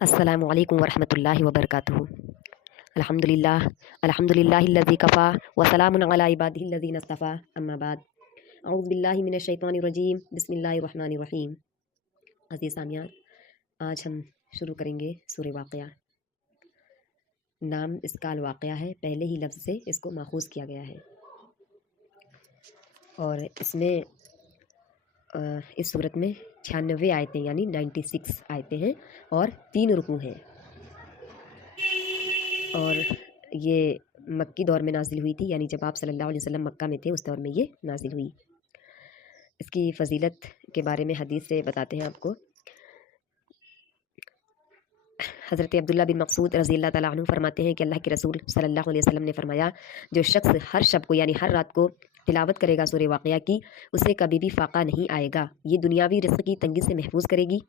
अस्सलामु अलैकुम वरहमतुल्लाहि वबरकातुहू। अल्हम्दुलिल्लाह अल्हम्दुलिल्लाहिल्लज़ी कफ़ा व सलामुन अला इबादिहिल्लज़ीना इस्तफ़ा अम्मा बाद। अऊज़ु बिल्लाहि मिनश शैतानिर रजीम बिस्मिल्लाहिर रहमानिर रहीम। अज़ीज़ सामियान, आज हम शुरू करेंगे सूरह वाक़िया। नाम इसका अल वाक़िया है, पहले ही लफ्ज़ से इसको माख़ूज़ किया गया है और इसमें इस सूरत में 96 आयतें यानी 96 आयतें हैं और 3 रुकू हैं और ये मक्की दौर में नाजिल हुई थी, यानी जब आप सल्लल्लाहु अलैहि वसल्लम मक्का में थे उस दौर में ये नाजिल हुई। इसकी फ़जीलत के बारे में हदीस से बताते हैं आपको। हज़रत अब्दुल्ला बिन मक़सूद रज़ियल्लाहु ताला अन्हु फरमाते हैं कि अल्लाह के रसूल सल्लल्लाहु अलैहि वसल्लम ने फरमाया, जो शख्स हर शब को यानी हर रात को तिलावत करेगा सूरह वाक़िया की, उसे कभी भी फ़ाक़ा नहीं आएगा, ये दुनियावी रिज़्क़ की तंगी से महफूज करेगी।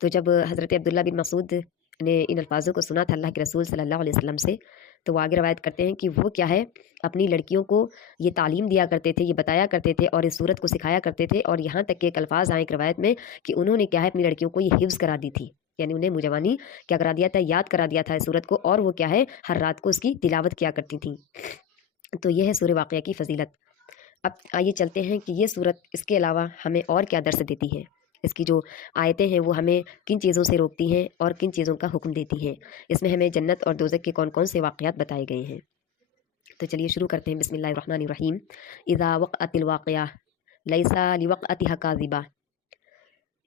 तो जब हज़रत अब्दुल्ला बिन मक़सूद ने इन अल्फाज़ों को सुना था अल्लाह के रसूल सल्लल्लाहु अलैहि वसल्लम से, तो वो आगे रवायत करते हैं कि वो क्या है, अपनी लड़कियों को ये तालीम दिया करते थे, ये बताया करते थे और इस सूरत को सिखाया करते थे। और यहाँ तक कि एक अल्फाज़ आए एक रवायत में कि उन्होंने क्या है अपनी लड़कियों को ये हिफ्ज़ करा दी थी, यानी उन्हें मुजवानी क्या करा दिया था, याद करा दिया था इस सूरत को, और वो क्या है हर रात को उसकी तिलावत किया करती थी। तो ये है सूरह वाक़िया की फ़जीलत। अब आइए चलते हैं कि ये सूरत इसके अलावा हमें और क्या दर्स देती है। इसकी जो आयतें हैं वो हमें किन चीज़ों से रोकती हैं और किन चीज़ों का हुक्म देती हैं। इसमें हमें जन्नत और दोज़ख के कौन कौन से वाक़यात बताए गए हैं। तो चलिए शुरू करते हैं। बिस्मिल्लाहिर्रहमानिर्रहीम। इज़ा वक़अतिल वाक़िया लैसा लिवक़अतिहा काज़िबा।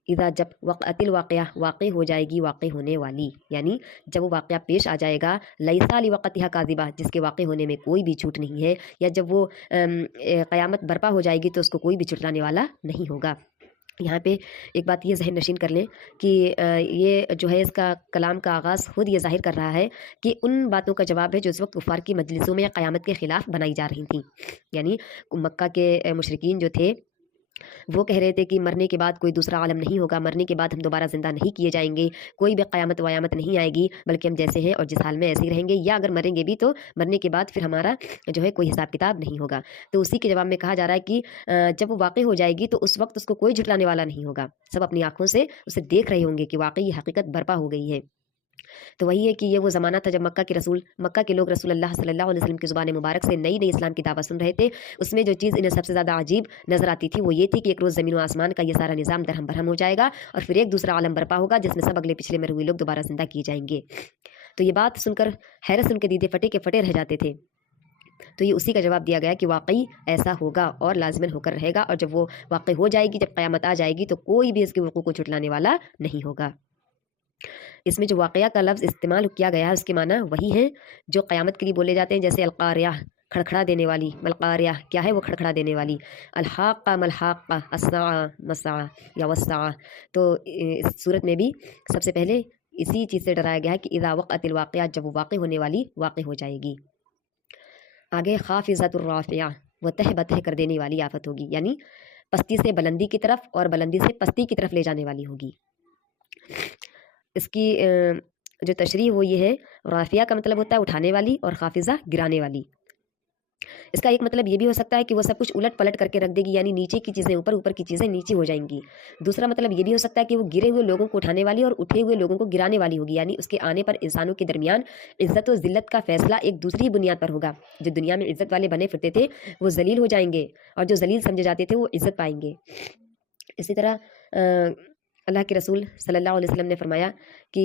इज़ा जब वक़अतिल वाक़िया वाक़ई हो जाएगी, वाक़ई होने वाली, यानी जब वो वाक़या पेश आ जाएगा, लैसा लिवक़अतिहा काज़िबा, जिसके वाक़ई होने में कोई भी झूठ नहीं है, या जब वो क़यामत बर्पा हो जाएगी तो उसको कोई भी झुठलाने वाला नहीं होगा। यहाँ पे एक बात ये ज़हन नशीन कर लें कि ये जो है इसका कलाम का आगाज़ खुद ये ज़ाहिर कर रहा है कि उन बातों का जवाब है जो उस वक्त कुफ़ार की मजलिसों में या क़यामत के ख़िलाफ़ बनाई जा रही थी। यानी मक्का के मुशरिकीन जो थे वो कह रहे थे कि मरने के बाद कोई दूसरा आलम नहीं होगा, मरने के बाद हम दोबारा ज़िंदा नहीं किए जाएंगे, कोई भी क़यामत वयामत नहीं आएगी, बल्कि हम जैसे हैं और जिस हाल में ऐसे ही रहेंगे, या अगर मरेंगे भी तो मरने के बाद फिर हमारा जो है कोई हिसाब किताब नहीं होगा। तो उसी के जवाब में कहा जा रहा है कि जब वो वाक़ई हो जाएगी तो उस वक्त उसको कोई झुटलाने वाला नहीं होगा, सब अपनी आँखों से उसे देख रहे होंगे कि वाक़ई ये हकीकत बर्पा हो गई है। तो वही है कि ये वो ज़माना था जब मक्का के लोग रसूल अल्लाह सल्लल्लाहु अलैहि वसल्लम की ज़ुबान मुबारक से नई नई इस्लाम की दावत सुन रहे थे। उसमें जो चीज़ इन्हें सबसे ज़्यादा अजीब नज़र आती थी वो ये थी कि एक रोज़ ज़मीन व आसमान का ये सारा निज़ाम दरहम बरहम हो जाएगा और फिर एक दूसरा आलम बर्पा होगा जिसमें सब अगले पिछले मरे हुए लोग दोबारा ज़िंदा किए जाएंगे। तो ये बात सुनकर हैरत सुन के दीदे फटे के फटे रह जाते थे। तो ये उसी का जवाब दिया गया कि वाकई ऐसा होगा और लाजमन होकर रहेगा, और जब वो वाकई हो जाएगी, जब क़यामत आ जाएगी, तो कोई भी इसके वक़ूअ को झुटलाने वाला नहीं होगा। इसमें जो वाक़या का लफ्ज़ इस्तेमाल किया गया है उसके माना वही हैं जो क़यामत के लिए बोले जाते हैं, जैसे अलक़ारिया खड़खड़ा देने वाली, मलक़ारिया क्या है वो खड़खड़ा देने वाली, अलहाक़ा मलहाक़ा, अस्साअ मस्साअ या वस्साअ। तो इस सूरत में भी सबसे पहले इसी चीज़ से डराया गया है कि इज़ा वक़अतिल वाक़िया, जब वो वाक़ई होने वाली वाक़ई हो जाएगी। आगे ख़ाफ़िज़तुर राफ़िया, वो तह बतह कर देने वाली आफ़त होगी, यानी पस्ती से बुलंदी की तरफ और बुलंदी से पस्ती की तरफ ले जाने वाली होगी। इसकी जो तशरीह वो ये है, राफ़िया का मतलब होता है उठाने वाली और ख़ाफ़िज़ा गिराने वाली। इसका एक मतलब ये भी हो सकता है कि वो सब कुछ उलट पलट करके रख देगी, यानी नीचे की चीज़ें ऊपर, ऊपर की चीज़ें नीचे हो जाएंगी। दूसरा मतलब ये भी हो सकता है कि वो गिरे हुए लोगों को उठाने वाली और उठे हुए लोगों को गिराने वाली होगी, यानी उसके आने पर इंसानों के दरमियान इज़्ज़त और ज़िल्लत का फ़ैसला एक दूसरी बुनियाद पर होगा। जो दुनिया में इज़्ज़त वाले बने फिरते थे वो ज़लील हो जाएंगे और जो ज़लील समझे जाते थे वो इज़्ज़त पाएंगे। इसी तरह अल्लाह के रसूल सल्लल्लाहु अलैहि वसल्लम ने फरमाया कि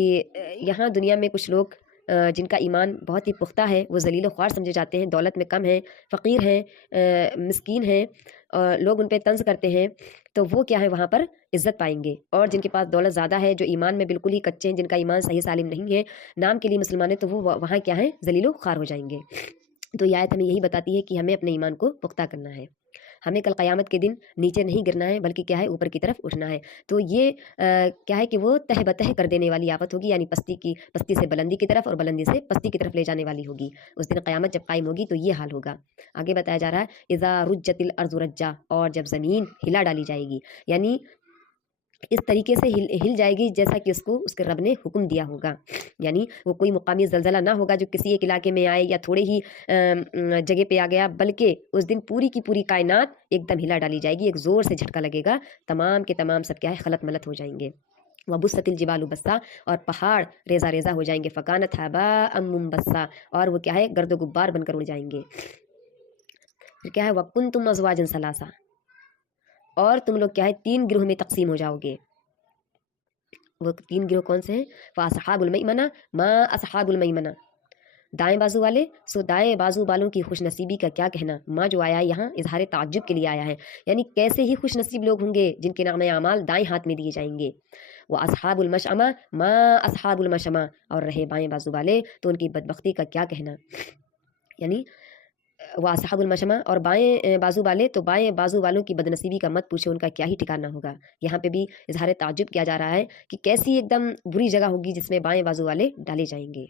यहाँ दुनिया में कुछ लोग जिनका ईमान बहुत ही पुख्ता है वो ज़लील व ख्वार समझे जाते हैं, दौलत में कम हैं, फ़कीर हैं, मिस्कीन हैं, और लोग उन पे तंज़ करते हैं, तो वो क्या है वहाँ पर इज़्ज़त पाएंगे। और जिनके पास दौलत ज़्यादा है, जो ईमान में बिल्कुल ही कच्चे हैं, जिनका ईमान सही सालिम नहीं है, नाम के लिए मुसलमान है, तो वो वहाँ क्या है ज़लील व ख्वार हो जाएंगे। तो ये आयत हमें यही बताती है कि हमें अपने ईमान को पुख्ता करना है, हमें कल क़यामत के दिन नीचे नहीं गिरना है, बल्कि क्या है ऊपर की तरफ उठना है। तो ये क्या है कि वो तह बतह कर देने वाली आफत होगी, यानी पस्ती से बुलंदी की तरफ और बुलंदी से पस्ती की तरफ ले जाने वाली होगी। उस दिन क़यामत जब कायम होगी तो ये हाल होगा। आगे बताया जा रहा है इज़ा रुज्जतिल अर्ज़ु रज्जा, और जब ज़मीन हिला डाली जाएगी, यानी इस तरीके से हिल जाएगी जैसा कि उसको उसके रब ने हुक्म दिया होगा। यानी वो कोई मुकामी ज़लज़ला ना होगा जो किसी एक इलाके में आए या थोड़े ही जगह पे आ गया, बल्कि उस दिन पूरी की पूरी कायनात एकदम हिला डाली जाएगी, एक ज़ोर से झटका लगेगा, तमाम के तमाम सब क्या है खलत मलत हो जाएंगे। वबुस्सतिल जिबालु बस्सा, और पहाड़ रेजा रेजा हो जाएंगे, फ़कानत हबाअम मुंबस्सा, और वो क्या है, गर्द गुब्बार बनकर उड़ जाएंगे। फिर क्या है, वकुंतुम अज़वाजन सलासा, और तुम लोग क्या है 3 गिरोह में तकसीम हो जाओगे। वो 3 गिरोह कौन से हैं? फ़अस्हाबुल मैमना मा अस्हाबुल मैमना, दाएं बाजू वाले, सो दाएं बाजू वालों की खुशनसीबी का क्या कहना। माँ जो आया है यहाँ इजहार ताज्जुब के लिए आया है, यानी कैसे ही खुशनसीब लोग होंगे जिनके नाम अमाल दाएं हाथ में दिए जाएंगे। वो अस्हाबुल मशअमा मा अस्हाबुल मशअमा, और रहे बाएं बाजू वाले तो उनकी बदबख्ती का क्या कहना। यानी वह असहाबुल मशमा, और बाएं बाजू वाले तो बाएं बाजू वालों की बदनसीबी का मत पूछो, उनका क्या ही ठिकाना होगा। यहाँ पे भी इजहार ताज्जुब किया जा रहा है कि कैसी एकदम बुरी जगह होगी जिसमें बाएं बाजू वाले डाले जाएंगे।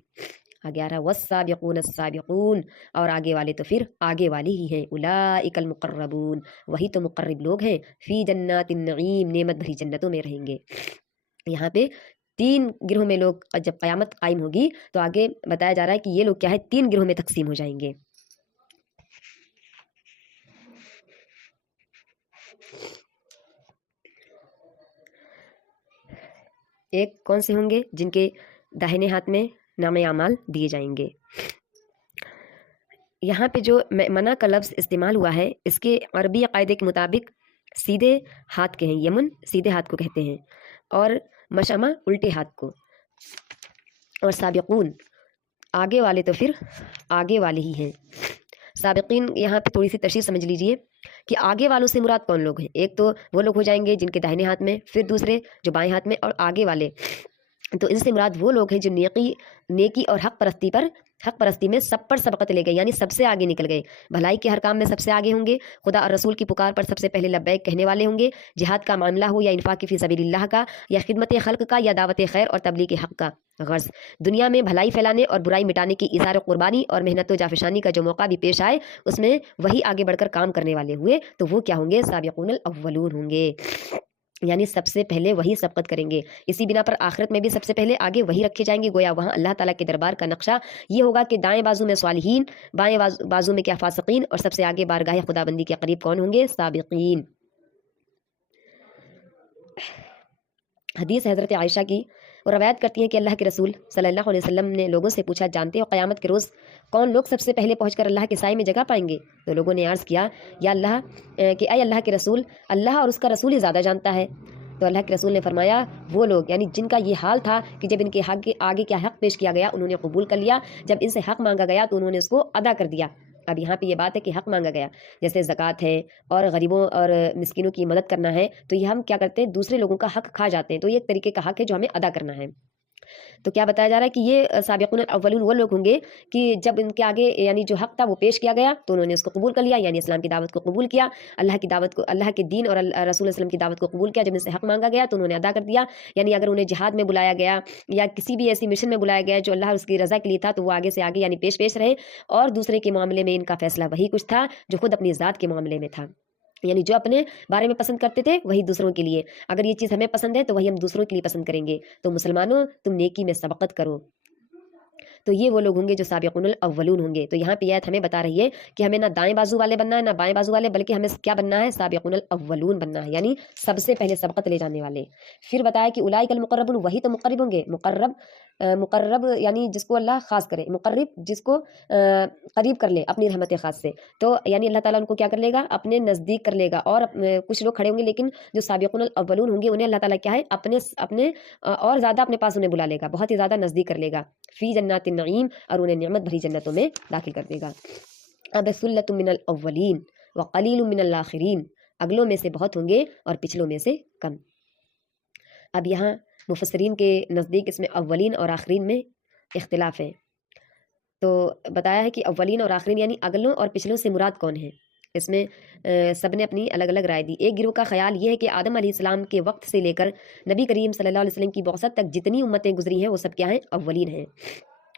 आगे आ रहा वस्साबिकून अस्साबिकून, और आगे वाले तो फिर आगे वाले ही हैं। उलाइकल मुक़र्रबून, वही तो मुक़र्रब लोग हैं। फ़ी जन्नातिन नईम, नेमत भरी जन्नतों में रहेंगे। यहाँ पे 3 गिरोह में लोग जब क़यामत कायम होगी तो आगे बताया जा रहा है कि ये लोग क्या है 3 गिरोह में तकसीम हो जाएंगे। एक कौन से होंगे, जिनके दाहिने हाथ में नामे आमाल दिए जाएंगे। यहाँ पे जो मना का लफ्ज़ इस्तेमाल हुआ है, इसके अरबी कायदे के मुताबिक सीधे हाथ के हैं। यमन सीधे हाथ को कहते हैं, और मशमा उल्टे हाथ को, और साबिकून आगे वाले तो फिर आगे वाले ही हैं। साबिकीन यहाँ पे थोड़ी सी तशरीह समझ लीजिए कि आगे वालों से मुराद कौन लोग हैं। एक तो वो लोग हो जाएंगे जिनके दाहिने हाथ में, फिर दूसरे जो बाएं हाथ में, और आगे वाले तो इनसे मुराद वो लोग हैं जो नेकी और हक परस्ती में सब पर सबकत ले गए, यानी सबसे आगे निकल गए। भलाई के हर काम में सबसे आगे होंगे, खुदा और रसूल की पुकार पर सबसे पहले लब्बैक कहने वाले होंगे। जिहाद का मामला हो या इन्फाक फ़ी सबीलिल्लाह का, या खिदमत खल्क का, या दावत खैर और तबलीग हक़ का। गर्ज़ दुनिया में भलाई फैलाने और बुराई मिटाने की इज़हार कुर्बानी और मेहनत व जाफिशानी का जो मौका भी पेश आए, उसमें वही आगे बढ़कर काम करने वाले हुए, तो वो क्या होंगे, साबिक़ूनल अव्वलून होंगे, यानी सबसे पहले वही सबकत करेंगे। इसी बिना पर आखिरत में भी सबसे पहले आगे वही रखे जाएंगे। गोया वहाँ अल्लाह ताला के दरबार का नक्शा ये होगा कि दाएं बाजू में स्वालिहीन, बाएं बाजू में क्या फासिकीन, और सबसे आगे बारगाह खुदाबंदी के करीब कौन होंगे, साबिकीन। हदीस हज़रत आयशा की, और रवायत करती हैं कि अल्लाह के रसूल सल्लल्लाहु अलैहि वसल्लम ने लोगों से पूछा, जानते हो क़यामत के रोज़ कौन लोग सबसे पहले पहुंचकर अल्लाह के साए में जगह पाएंगे? तो लोगों ने अर्ज़ किया, या अल्लाह कि अय अल्लाह के रसूल, अल्लाह और उसका रसूल ही ज़्यादा जानता है। तो अल्लाह के रसूल ने फरमाया, वो लोग यानी जिनका ये हाल था कि जब इनके हक के आगे क्या हक़ पेश किया गया उन्होंने कबूल कर लिया, जब इनसे हक़ मांगा गया तो उन्होंने उसको अदा कर दिया। अब यहाँ पे ये बात है कि हक़ मांगा गया, जैसे ज़कात है और गरीबों और मिस्किनों की मदद करना है, तो ये हम क्या करते हैं, दूसरे लोगों का हक़ खा जाते हैं। तो ये एक तरीके का हक़ है जो हमें अदा करना है। तो क्या बताया जा रहा है कि ये साबिक़ून अव्वलून वो लोग होंगे कि जब इनके आगे यानी जो हक़ था वो पेश किया गया तो उन्होंने उसको कबूल कर लिया, यानी इस्लाम की दावत को कबूल किया, अल्लाह की दावत को, अल्लाह के दीन और रसूल वसल्लम की दावत को कबूल किया। जब इनसे हक़ मांगा गया तो उन्होंने अदा कर दिया, यानी अगर उन्हें जिहाद में बुलाया गया या किसी भी ऐसी मिशन में बुलाया गया जो अल्लाह उसकी रज़ा के लिए था, तो वो आगे से आगे यानी पेश रहे, और दूसरे के मामले में इनका फ़ैसला वही कुछ था जो खुद अपनी ज़ात के मामले में था, यानी जो अपने बारे में पसंद करते थे वही दूसरों के लिए, अगर ये चीज़ हमें पसंद है तो वही हम दूसरों के लिए पसंद करेंगे। तो मुसलमानों तुम नेकी में सबकत करो। तो ये वो लोग होंगे जो साबिक़ूनुल अव्वलून होंगे। तो यहाँ पे आयत हमें बता रही है कि हमें ना दाएं बाजू वाले बनना है ना बाएं बाजू वाले, बल्कि हमें क्या बनना है, साबिक़ूनुल अव्वलून बनना है, यानी सबसे पहले सबकत ले जाने वाले। फिर बताया कि उलाइकल मुक़र्रबून, वही तो मुक़र्रब होंगे। मुक़र्रब यानी जिसको अल्लाह ख़ास करे, मुक़र्रब जिसको करीब कर ले अपनी रहमत ख़ास से, तो यानी अल्लाह ताला उनको क्या कर लेगा, अपने नज़दीक कर लेगा। और कुछ लोग खड़े होंगे लेकिन जो साबिक़ूनुल अव्वलून होंगे उन्हें अल्लाह ताला क्या है, अपने और ज़्यादा अपने पास उन्हें बुला लेगा, बहुत ही ज़्यादा नज़दीक कर लेगा। फ़ी जन्नातिन नईम, और उन्हें नेमत भरी जन्नतों में दाखिल कर देगा। अब सुल्लतुम मिनल अव्वलीन व क़लीलुम मिनल आखिरीन, अगलों में से बहुत होंगे और पिछलों में से कम। अब यहाँ मुफस्सरीन के नज़दीक इसमें अव्वलीन और आखिरीन में इख्तिलाफ़ है। तो बताया है कि अव्वलीन और आखिरीन यानी अगलों और पिछलों से मुराद कौन है, इसमें सब ने अपनी अलग अलग राय दी। एक गिरोह का ख्याल ये है कि आदम अलैहिस्सलाम के वक्त से लेकर नबी करीम सल्लल्लाहु अलैहि वसल्लम की बौसत तक जितनी उम्मतें गुजरी हैं वो सब क्या हैं, अव्वलीन हैं,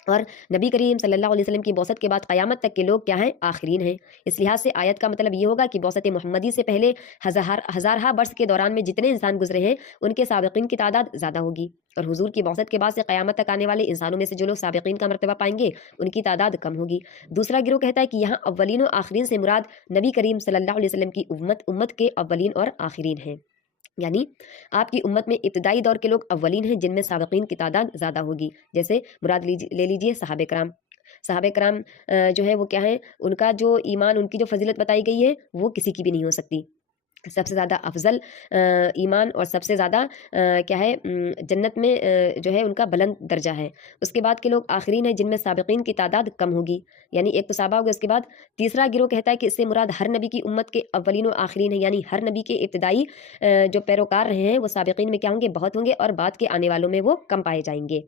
और नबी करीम सल्लल्लाहु अलैहि वसल्लम की बौसत के बाद क़यामत तक के लोग क्या हैं, आखिरीन हैं। इस लिहाज से आयत का मतलब ये होगा कि बौसत मुहम्मदी से पहले हज़ारहा बरस के दौरान में जितने इंसान गुजरे हैं उनके साबिक़ीन की तादाद ज़्यादा होगी, और हुजूर की बौसत के बाद से क़यामत तक आने वाले इंसानों में से जो लोग साबिक़ीन का मर्तबा पाएंगे उनकी तादाद कम होगी। दूसरा गिरोह कहता है कि यहाँ अव्वलीन और आखिरीन से मुराद नबी करीम सल्लल्लाहु अलैहि वसल्लम की उम्मत के अव्वलीन और आखिरीन हैं। یعنی آپ کی امت میں ابتدائی دور کے لوگ اولین ہیں جن میں سابقین کی تعداد زیادہ ہوگی. جیسے مراد لے لیجئے صحابہ کرام. صحابہ کرام جو ہے وہ کیا ہے، ان کا جو ایمان، ان کی جو فضیلت بتائی گئی ہے وہ کسی کی بھی نہیں ہو سکتی. سب سے زیادہ افضل ایمان اور سب سے زیادہ کیا ہے جنت میں جو ہے ان کا بلند درجہ ہے. اس کے بعد کے لوگ آخرین ہیں جن میں سابقین کی تعداد کم ہوگی. یعنی ایک تو صحابہ ہو گئے، اس کے بعد تیسرا گروہ کہتا ہے کہ اس سے مراد ہر نبی کی امت کے اولین و آخرین ہیں. یعنی ہر نبی کے ابتدائی جو پیروکار رہے ہیں وہ سابقین میں کیا ہوں گے، بہت ہوں گے، اور بعد کے آنے والوں میں وہ کم پائے جائیں گے.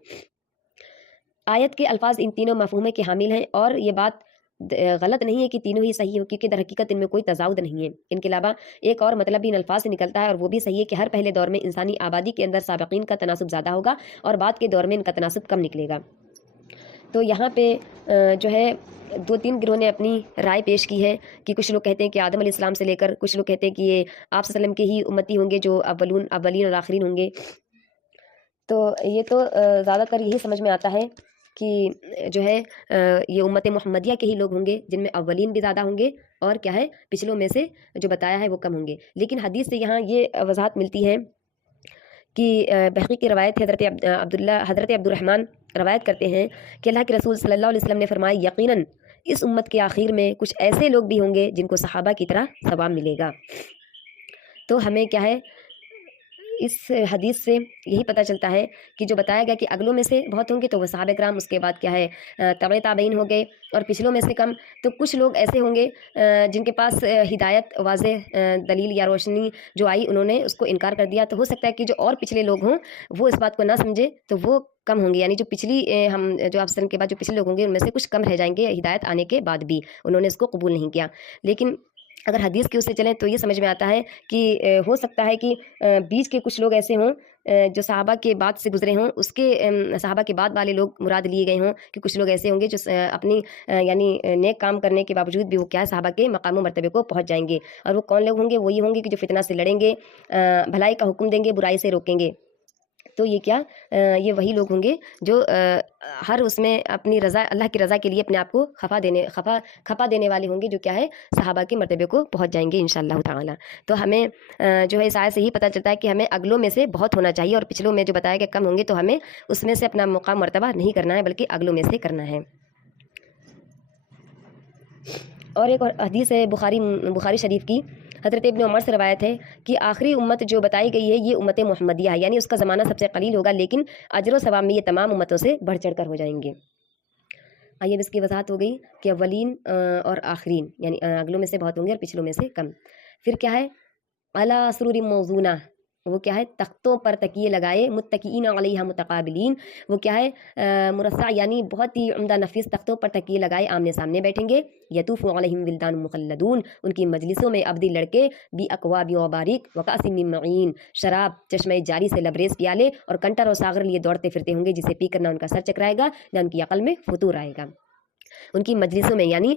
آیت کے الفاظ ان تینوں مفہوم کے حامل ہیں، اور یہ بات غلط نہیں ہے کہ تینوں ہی صحیح ہو، کیونکہ در حقیقت ان میں کوئی تضاد نہیں ہے. ان کے علاوہ ایک اور مطلب بھی ان الفاظ سے نکلتا ہے، اور وہ بھی صحیح ہے کہ ہر پہلے دور میں انسانی آبادی کے اندر سابقین کا تناسب زیادہ ہوگا اور بعد کے دور میں ان کا تناسب کم نکلے گا. تو یہاں پہ جو ہے 2-3 گروہ نے اپنی رائے پیش کی ہے کہ کچھ لوگ کہتے ہیں کہ آدم علیہ السلام سے لے کر، کچھ لوگ کہتے ہیں کہ یہ آپ صلی اللہ علیہ وسلم کے ہی امتی ہوں گے جو اولین اور آخرین ہوں گے. تو یہ تو زیادہ تر یہی سمجھ میں آتا ہے کہ جو ہے یہ امت محمدیہ کے ہی لوگ ہوں گے جن میں اولین بھی زیادہ ہوں گے، اور کیا ہے پچھلوں میں سے جو بتایا ہے وہ کم ہوں گے. لیکن حدیث سے یہاں یہ وضاحت ملتی ہے کہ بحقی کی روایت ہے، حضرت عبد الرحمن روایت کرتے ہیں کہ اللہ کے رسول صلی اللہ علیہ وسلم نے فرمایا یقیناً اس امت کے آخر میں کچھ ایسے لوگ بھی ہوں گے جن کو صحابہ کی طرح ثواب ملے گا. تو ہمیں کیا ہے اس حدیث سے یہی پتہ چلتا ہے کہ جو بتایا گیا کہ اگلوں میں سے بہت ہوں گے تو وہ صحابہ کرام، اس کے بعد کیا ہے تبع تابعین ہو گئے، اور پچھلوں میں سے کم. تو کچھ لوگ ایسے ہوں گے جن کے پاس ہدایت، واضح دلیل یا روشنی جو آئی انہوں نے اس کو انکار کر دیا. تو ہو سکتا ہے کہ جو اور پچھلے لوگ ہوں وہ اس بات کو نہ سمجھے تو وہ کم ہوں گے. یعنی جو پچھلی جو آپ وسلم کے بعد جو پچھلے لوگ ہوں گے ان میں سے کچھ کم رہ جائیں گے ہدایت آنے کے بعد بھی، انہوں نے اس کو قبول نہیں کیا. لیکن اگر حدیث کی اس سے چلیں تو یہ سمجھ میں آتا ہے کہ ہو سکتا ہے کہ بیچ کے کچھ لوگ ایسے ہوں جو صحابہ کے بعد سے گزرے ہوں، اس کے صحابہ کے بعد والے لوگ مراد لیے گئے ہوں، کہ کچھ لوگ ایسے ہوں گے جو اپنی یعنی نیک کام کرنے کے باوجود بھی وہ کیا ہے صحابہ کے مقام و مرتبے کو پہنچ جائیں گے. اور وہ کون لوگ ہوں گے؟ وہی ہوں گے کہ جو فتنہ سے لڑیں گے، بھلائی کا حکم دیں گے، برائی سے روکیں گے. تو یہ کیا یہ وہی لوگ ہوں گے جو ہر اس میں اپنی رضا، اللہ کی رضا کے لیے اپنے آپ کو کھپا دینے والے ہوں گے، جو کیا ہے صحابہ کے مرتبے کو پہنچ جائیں گے انشاءاللہ تعالی. تو ہمیں جو ہے اس آیت سے ہی پتہ چلتا ہے کہ ہمیں اگلوں میں سے بہت ہونا چاہیے، اور پچھلوں میں جو بتایا کہ کم ہوں گے تو ہمیں اس میں سے اپنا مقام مرتبہ نہیں کرنا ہے بلکہ اگلوں میں سے کرنا ہے. اور ایک اور حدیث ہے بخاری شریف کی، حضرت ابن عمر سے روایت ہے کہ آخری امت جو بتائی گئی ہے یہ امت محمدیہ ہے. یعنی اس کا زمانہ سب سے قلیل ہوگا، لیکن اجر و ثواب میں یہ تمام امتوں سے بڑھ چڑھ کر ہو جائیں گے. آئیے اس کی وضاحت ہو گئی کہ اولین اور آخرین یعنی اگلوں میں سے بہت ہوں گے اور پچھلوں میں سے کم. پھر کیا ہے علی سرور موضونہ، وہ کیا ہے تختوں پر تکیے لگائے، متکئین علیہا متقابلین، وہ کیا ہے مرصع یعنی بہت ہی عمدہ نفیس تختوں پر تکیے لگائے آمنے سامنے بیٹھیں گے. یطوف علیہم ولدان مخلدون، ان کی مجلسوں میں ابدی لڑکے، بی اکواب و باریک وکأس من معین، شراب چشمہ جاری سے لبریز پیالے اور کنٹر اور ساغر لیے دوڑتے پھرتے ہوں گے، جسے پی کر نہ ان کا سر چکرائے گا نہ ان کی عقل میں فطور آئے گا. ان کی مجلسوں میں یعنی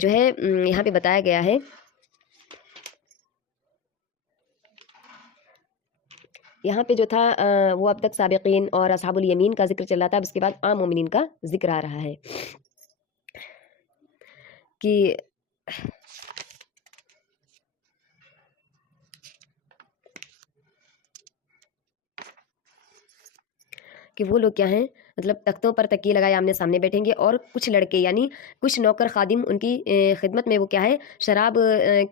جو ہے یہاں پہ بتایا گیا ہے، یہاں پہ جو تھا وہ اب تک سابقین اور اصحاب الیمین کا ذکر چل رہا تھا، اب اس کے بعد عام مومنین کا ذکر آ رہا ہے کہ وہ لوگ کیا ہیں، مطلب تختوں پر تکیے لگائے آمنے سامنے بیٹھیں گے، اور کچھ لڑکے یعنی کچھ نوکر خادم ان کی خدمت میں وہ کیا ہے شراب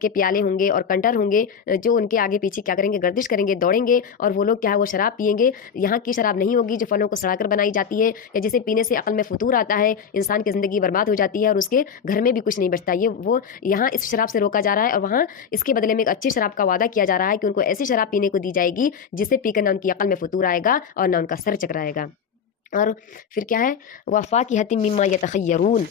کے پیالے ہوں گے اور کنٹر ہوں گے، جو ان کے آگے پیچھے کیا کریں گے، گردش کریں گے، دوڑیں گے، اور وہ لوگ کیا ہے وہ شراب پیئیں گے. یہاں کی شراب نہیں ہوگی جو پھلوں کو سڑا کر بنائی جاتی ہے، یا جسے پینے سے عقل میں فطور آتا ہے، انسان کی زندگی برباد ہو جاتی ہے اور اس کے گھر میں بھی کچھ نہیں بچتا. وہ یہاں اس شراب سے روکا جا رہا ہے، اور وہاں اس کے بدلے میں ایک اچھی شراب کا وعدہ کیا جا رہا ہے کہ ان کو ایسی شراب پینے کو دی جائے گی جسے پی کر نہ ان کی عقل میں فطور آئے گا اور نہ ان کا سر چکرائے گا. اور پھر کیا ہے وفاکہۃ مما یتخیرون،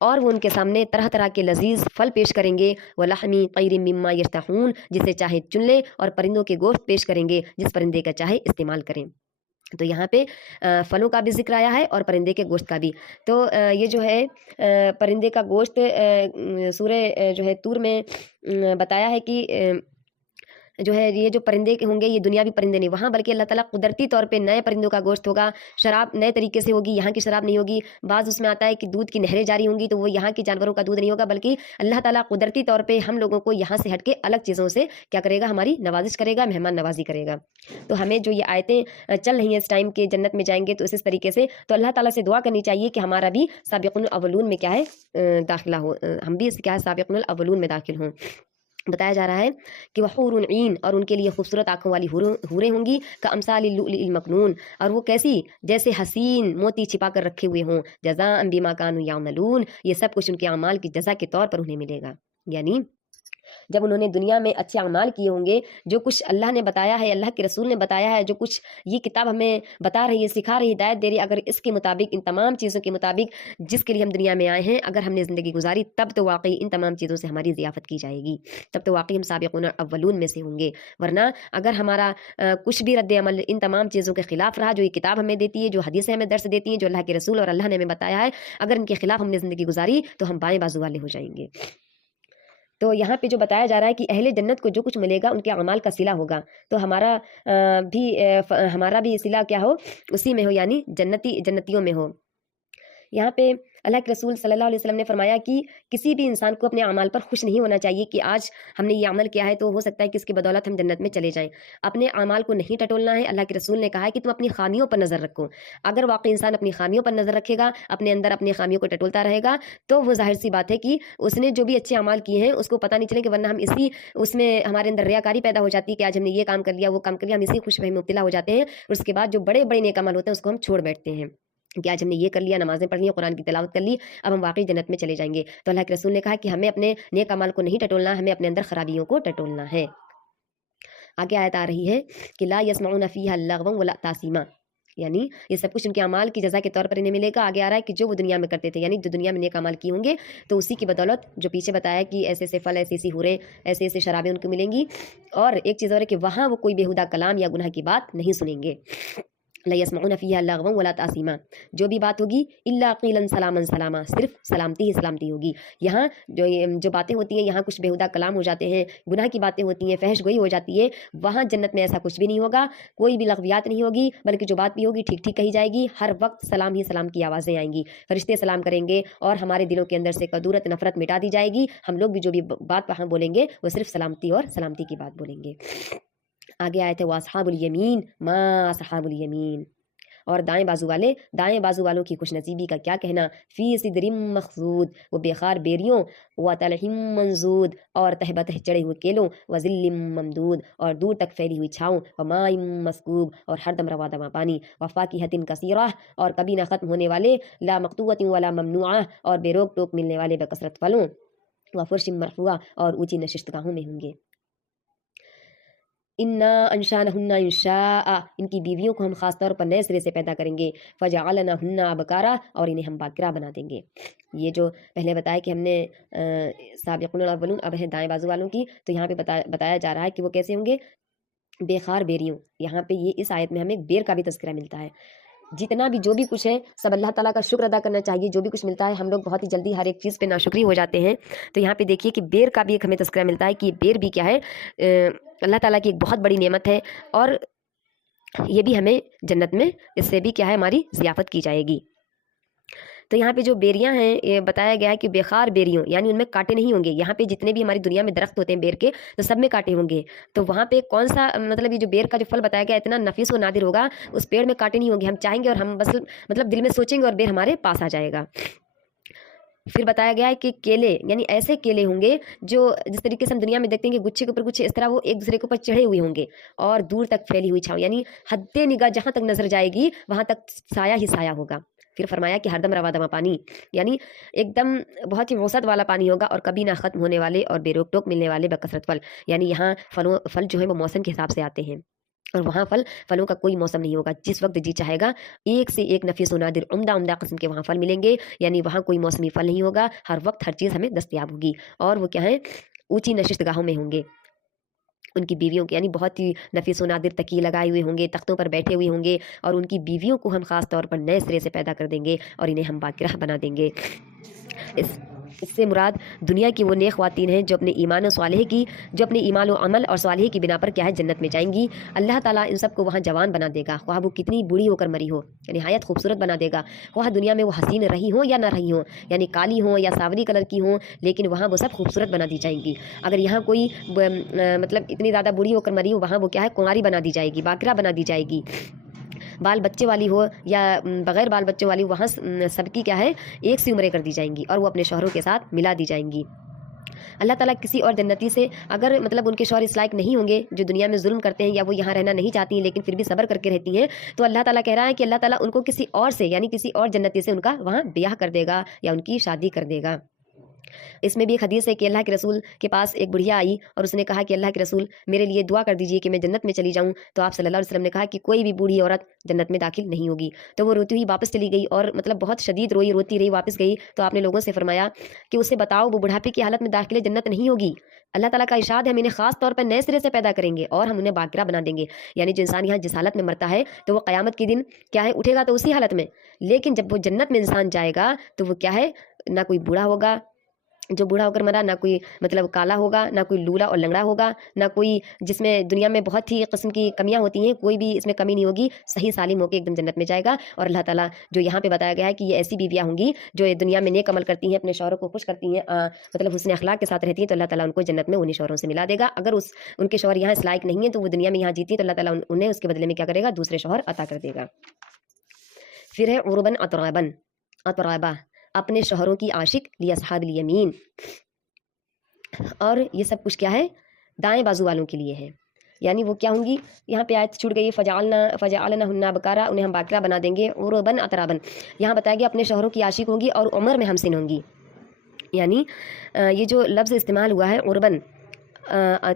اور وہ ان کے سامنے طرح طرح کے لذیذ پھل پیش کریں گے، ولحم طیر مما یشتہون، جسے چاہے چن لیں، اور پرندوں کے گوشت پیش کریں گے جس پرندے کا چاہے استعمال کریں. تو یہاں پہ پھلوں کا بھی ذکر آیا ہے اور پرندے کے گوشت کا بھی. تو یہ جو ہے پرندے کا گوشت سورہ جو ہے طور میں بتایا ہے کہ जो है ये जो परिंदे होंगे ये दुनियावी परिंदे नहीं वहाँ, बल्कि अल्लाह ताला कुदरती तौर पे नए परिंदों का गोश्त होगा, शराब नए तरीके से होगी, यहाँ की शराब नहीं होगी। बाज़ उसमें आता है कि दूध की नहरें जारी होंगी, तो वो यहाँ के जानवरों का दूध नहीं होगा, बल्कि अल्लाह ताला कुदरती तौर पे हम लोगों को यहाँ से हट के अलग चीज़ों से क्या करेगा, हमारी नवाजिश करेगा, मेहमान नवाजी करेगा। तो हमें जो ये आयतें चल रही हैं इस टाइम के जन्नत में जाएंगे तो इस तरीके से, तो अल्लाह ताला से दुआ करनी चाहिए कि हमारा भी साबिक़ुल अव्वलून में क्या है दाखिला हो, हम भी क्या है साबिक़ुल अव्वलून में दाखिल हों। बताया जा रहा है कि वह हूरुन ईन, और उनके लिए खूबसूरत आंखों वाली हूरें होंगी, का अमसालिल लुअलुल मकनून, और वो कैसी, जैसे हसीन मोती छिपा कर रखे हुए हों, जज़ाअन बिमा कानू यामलून, ये सब कुछ उनके अमाल की जज़ा के तौर पर उन्हें मिलेगा। यानी जब उन्होंने दुनिया में अच्छे अमाल किए होंगे, जो कुछ अल्लाह ने बताया है, अल्लाह के रसूल ने बताया है, जो कुछ ये किताब हमें बता रही है, सिखा रही है, हिदायत दे रही है, अगर इसके मुताबिक, इन तमाम चीज़ों के मुताबिक जिसके लिए हम दुनिया में आए हैं, अगर हमने ज़िंदगी गुजारी, तब तो वाकई इन तमाम चीज़ों से हमारी ज़ियाफ़त की जाएगी, तब तो वाकई हम साबिक़ून अव्वलून में से होंगे। वरना अगर हमारा कुछ भी रद्द अमल इन तमाम चीज़ों के खिलाफ रहा, जो ये किताब हमें देती है, जो हदीसें हमें दर्स देती हैं, जो अल्लाह के रसूल और अल्लाह ने हमें बताया है, अगर इनके खिलाफ हमने ज़िंदगी गुजारी तो हम बाएँ बाजू वाले हो जाएंगे। तो यहाँ पे जो बताया जा रहा है कि अहले जन्नत को जो कुछ मिलेगा उनके अमाल का सिला होगा, तो हमारा भी सिला क्या हो, उसी में हो, यानी जन्नतियों में हो। यहाँ पे अल्लाह के रसूल सल्लल्लाहु अलैहि वसल्लम ने फरमाया कि किसी भी इंसान को अपने अमाल पर खुश नहीं होना चाहिए कि आज हमने ये अमल किया है तो हो सकता है कि इसकी बदौलत हम जन्नत में चले जाएं। अपने अमाल को नहीं टटोलना है। अल्लाह के रसूल ने कहा है कि तुम अपनी खामियों पर नज़र रखो। अगर वाकई इंसान अपनी खामियों पर नज़र रखेगा, अपने अंदर अपनी खामियों को टटोलता रहेगा, तो वो जाहिर सी बात है कि उसने जो भी अच्छे अमाल किए हैं उसको पता नहीं चलेंगे, वरना हम इसी उसमें हमारे अंदर रियाकारी पैदा हो जाती है कि आज हमने ये काम कर लिया, वो काम कर लिया, हम इसी खुशबू में मुब्तला हो जाते हैं। उसके बाद जो बड़े बड़े नेक अमल होते हैं उसको हम छोड़ बैठते हैं कि आज हमने ये कर लिया, नमाजें पढ़ ली, कुरान की तिलावत कर ली, अब हम वाकई जन्नत में चले जाएंगे। तो अल्लाह के रसूल ने कहा कि हमें अपने नेक अमाल को नहीं टटोलना, हमें अपने अंदर खराबियों को टटोलना है। आगे आयत आ रही है कि ला यस्मऊन फीहा लग़वन वला तासीमा, यानी ये सब कुछ उनके अमाल की जज़ा के तौर पर इन्हें मिलेगा। आगे आ रहा है कि जो वो दुनिया में करते थे, यानी जो दुनिया में नेक अमाल किए होंगे, तो उसी की बदौलत जो पीछे बताया कि ऐसे ऐसे फल, ऐसी ऐसी हुरें, ऐसे ऐसे शराबें उनको मिलेंगी। और एक चीज़ और है कि वहाँ वो कोई बेहुदा कलाम या गुनाह की बात नहीं सुनेंगे। ला यस्मऊन फीहा लग़वन वला तासीमा, जो भी बात होगी इल्ला क़ीलन सलामन सलामा, सिर्फ सलामती ही सलामती होगी। यहाँ जो बातें होती हैं, यहाँ कुछ बेहुदा कलाम हो जाते हैं, गुनाह की बातें होती हैं, फहश गोई हो जाती है, वहाँ जन्नत में ऐसा कुछ भी नहीं होगा, कोई भी लग़वियात नहीं होगी, बल्कि जो बात भी होगी ठीक ठीक कही जाएगी। हर वक्त सलाम ही सलाम की आवाज़ें आएंगी, फरिश्ते सलाम करेंगे और हमारे दिलों के अंदर से कदूरत नफरत मिटा दी जाएगी। हम लोग भी जो भी बात वहाँ बोलेंगे वो सिर्फ सलामती और सलामती की बात बोलेंगे। आगे आए थे वासहाबुल यमीन मा असहाबुल यमीन, और दाएं बाजू वालों की खुशनसीबी का क्या कहना। फ़ी सिदरिम मखसूद, वो बेखार बेरियों, व तलहिम मंजूद, और तह बतह चढ़े हुए केलों, व ज़िल्लिम ममदूद, और दूर तक फैली हुई छाँव, व माइम मस्कूब, और हरदम रवा दमा पानी, व फ़ाकिहतिन कसीरा, और कभी ना ख़त्म होने वाले, ला मक़तूअतिन वला ममनुआ, और बेरोक टोक मिलने वाले बकसरत फलों, व फ़ुर्शिम मरफ़ूआ, और ऊँची नशिस्तगाहों में होंगे। इन्ना अंशानहुन्ना इंशाअ, इनकी बीवियों को हम ख़ास तौर पर नए सिरे से पैदा करेंगे। फ़जअलनहुन्ना अबकारा, और इन्हें हम बाकिरा बना देंगे। ये जो पहले बताया कि हमने साबिक़ुल अव्वलून, अब है दाएं बाजू वालों की, तो यहाँ पे बताया जा रहा है कि वो कैसे होंगे, बेखार बेरियों। यहाँ पे ये इस आयत में हमें बेर का भी तज़किरा मिलता है। जितना भी जो भी कुछ है सब अल्लाह ताला का शुक्र अदा करना चाहिए। जो भी कुछ मिलता है हम लोग बहुत ही जल्दी हर एक चीज़ पे नाशुक्री हो जाते हैं। तो यहाँ पे देखिए कि बेर का भी एक हमें तज़किरा मिलता है कि ये बेर भी क्या है, अल्लाह ताला की एक बहुत बड़ी नेमत है, और ये भी हमें जन्नत में इससे भी क्या है, हमारी ज़ियाफ़त की जाएगी। तो यहाँ पे जो बेरियां हैं, ये बताया गया है कि बेखार बेरियों, यानी उनमें कांटे नहीं होंगे। यहाँ पे जितने भी हमारी दुनिया में दरख्त होते हैं बेर के, तो सब में कांटे होंगे। तो वहाँ पे कौन सा मतलब ये जो बेर का जो फल बताया गया इतना नफीस व नादिर होगा, उस पेड़ में कांटे नहीं होंगे। हम चाहेंगे और हम बस मतलब दिल में सोचेंगे और बेर हमारे पास आ जाएगा। फिर बताया गया है कि केले, यानी ऐसे केले होंगे जो जिस तरीके से हम दुनिया में देखते हैं कि गुच्छे के ऊपर गुच्छे, इस तरह वो एक दूसरे के ऊपर चढ़े हुए होंगे, और दूर तक फैली हुई छाँव, यानी हद्दे निगाह जहाँ तक नजर जाएगी वहाँ तक साया ही साया होगा। फिर फरमाया कि हरदम रवा दमा पानी, यानी एकदम बहुत ही वसत वाला पानी होगा, और कभी ना ख़त्म होने वाले और बेरोक टोक मिलने वाले बकसरत फल, यानी यहाँ फल जो है वो मौसम के हिसाब से आते हैं, और वहाँ फलों का कोई मौसम नहीं होगा। जिस वक्त जी चाहेगा एक से एक नफीस व नादिर उम्दा किस्म के वहाँ फल मिलेंगे, यानी वहाँ कोई मौसमी फल नहीं होगा, हर वक्त हर चीज़ हमें दस्तयाब होगी। और वो क्या है, ऊँची नशिस्तगाहों में होंगे उनकी बीवियों के, यानी बहुत ही नफीस व नादिर तकिए लगाए हुए होंगे, तख्तों पर बैठे हुए होंगे, और उनकी बीवियों को हम ख़ास तौर पर नए सिरे से पैदा कर देंगे और इन्हें हम बाकिरा बना देंगे। اس سے مراد دنیا کی وہ نیک خواتین ہیں جو اپنے ایمان و صالح کی ایمان و عمل اور صالح کی بنا پر کیا ہے جنت میں جائیں گی۔ اللہ تعالیٰ ان سب کو وہاں جوان بنا دے گا، خواہ وہ کتنی بوڑھی ہو کر مری ہو، نہایت خوبصورت بنا دے گا، خواہ دنیا میں وہ حسین رہی ہوں یا نہ رہی ہوں، یعنی کالی ہوں یا ساوری کلر کی ہوں، لیکن وہاں وہ سب خوبصورت بنا دی جائیں گی۔ اگر یہاں کوئی مطلب اتنی زیادہ بوڑھی ہو کر مری ہو، وہاں وہ کیا ہے کنواری بنا دی جائے گی، باکرہ بنا دی جائے گی۔ بال بچے والی ہو یا بغیر بال بچے والی، وہاں سب کی کیا ہے ایک سی عمریں کر دی جائیں گی اور وہ اپنے شوہروں کے ساتھ ملا دی جائیں گی۔ اللہ تعالیٰ کسی اور جنتی سے اگر مطلب ان کے شوہر اس لائق نہیں ہوں گے جو دنیا میں ظلم کرتے ہیں یا وہ یہاں رہنا نہیں چاہتی ہیں لیکن پھر بھی صبر کر کے رہتی ہیں، تو اللہ تعالیٰ کہہ رہا ہے کہ اللہ تعالیٰ ان کو کسی اور سے یعنی کسی اور جنتی سے ان کا وہاں بیاہ کر دے گا یا ان کی شادی کر دے گا۔ اس میں بھی ایک حدیث ہے کہ اللہ کے رسول کے پاس ایک بڑھیا آئی اور اس نے کہا کہ اللہ کے رسول میرے لیے دعا کر دیجئے کہ میں جنت میں چلی جاؤں، تو آپ صلی اللہ علیہ وسلم نے کہا کہ کوئی بھی بوڑھی عورت جنت میں داخل نہیں ہوگی۔ تو وہ روتی ہوئی واپس چلی گئی اور مطلب بہت شدید روتی رہی، واپس گئی تو آپ نے لوگوں سے فرمایا کہ اسے بتاؤ وہ بڑھاپے کی حالت میں داخل جنت نہیں ہوگی۔ اللہ تعالیٰ کا ارشاد ہے ہم انہیں خاص طور پر نئے سرے سے پیدا کریں گے اور ہم انہیں باکرہ بنا دیں گے، یعنی جو انسان یہاں جس حالت میں مرتا ہے تو وہ قیامت کے دن کیا ہے اٹھے گا تو اسی حالت میں، لیکن جب وہ جنت میں انسان جائے گا تو وہ کیا ہے نہ کوئی بوڑھا ہوگا جو بوڑھا ہو کر مرا، نہ کوئی مطلب کالا ہوگا، نہ کوئی لولا اور لنگڑا ہوگا، نہ کوئی جس میں دنیا میں بہت ہی قسم کی کمیاں ہوتی ہیں کوئی بھی اس میں کمی نہیں ہوگی، صحیح سالم ہو کے ایک دم جنت میں جائے گا۔ اور اللہ تعالیٰ جو یہاں پہ بتایا گیا ہے کہ یہ ایسی بیویاں ہوں گی جو دنیا میں نیک عمل کرتی ہیں، اپنے شوہروں کو خوش کرتی ہیں، مطلب حسن اخلاق کے ساتھ رہتی ہیں، تو اللہ تعالیٰ ان کو جنت میں انہیں شوہروں سے ملا دے گا۔ اگر ان کے شوہر یہاں اس لائق نہیں ہیں تو وہ دنیا میں یہاں جیتی ہیں تو اللہ تعالیٰ انہیں اس کے بدلے میں کیا کرے گا دوسرے شوہر عطا کر دے گا۔ پھر ہے عربن اطرابا، اپنے شوہروں کی عاشق لاصحاب الیمین، اور یہ سب کچھ کیا ہے دائیں بازو والوں کے لیے ہے، یعنی وہ کیا ہوں گی، یہاں پہ آیت چھوٹ گئی فجعلنہن بکارا، انہیں ہم باکرہ بنا دیں گے، عربن اطرابن، یہاں بتایا گیا اپنے شوہروں کی عاشق ہوں گی اور عمر میں ہمسن ہوں گی، یعنی یہ جو لفظ استعمال ہوا ہے عربن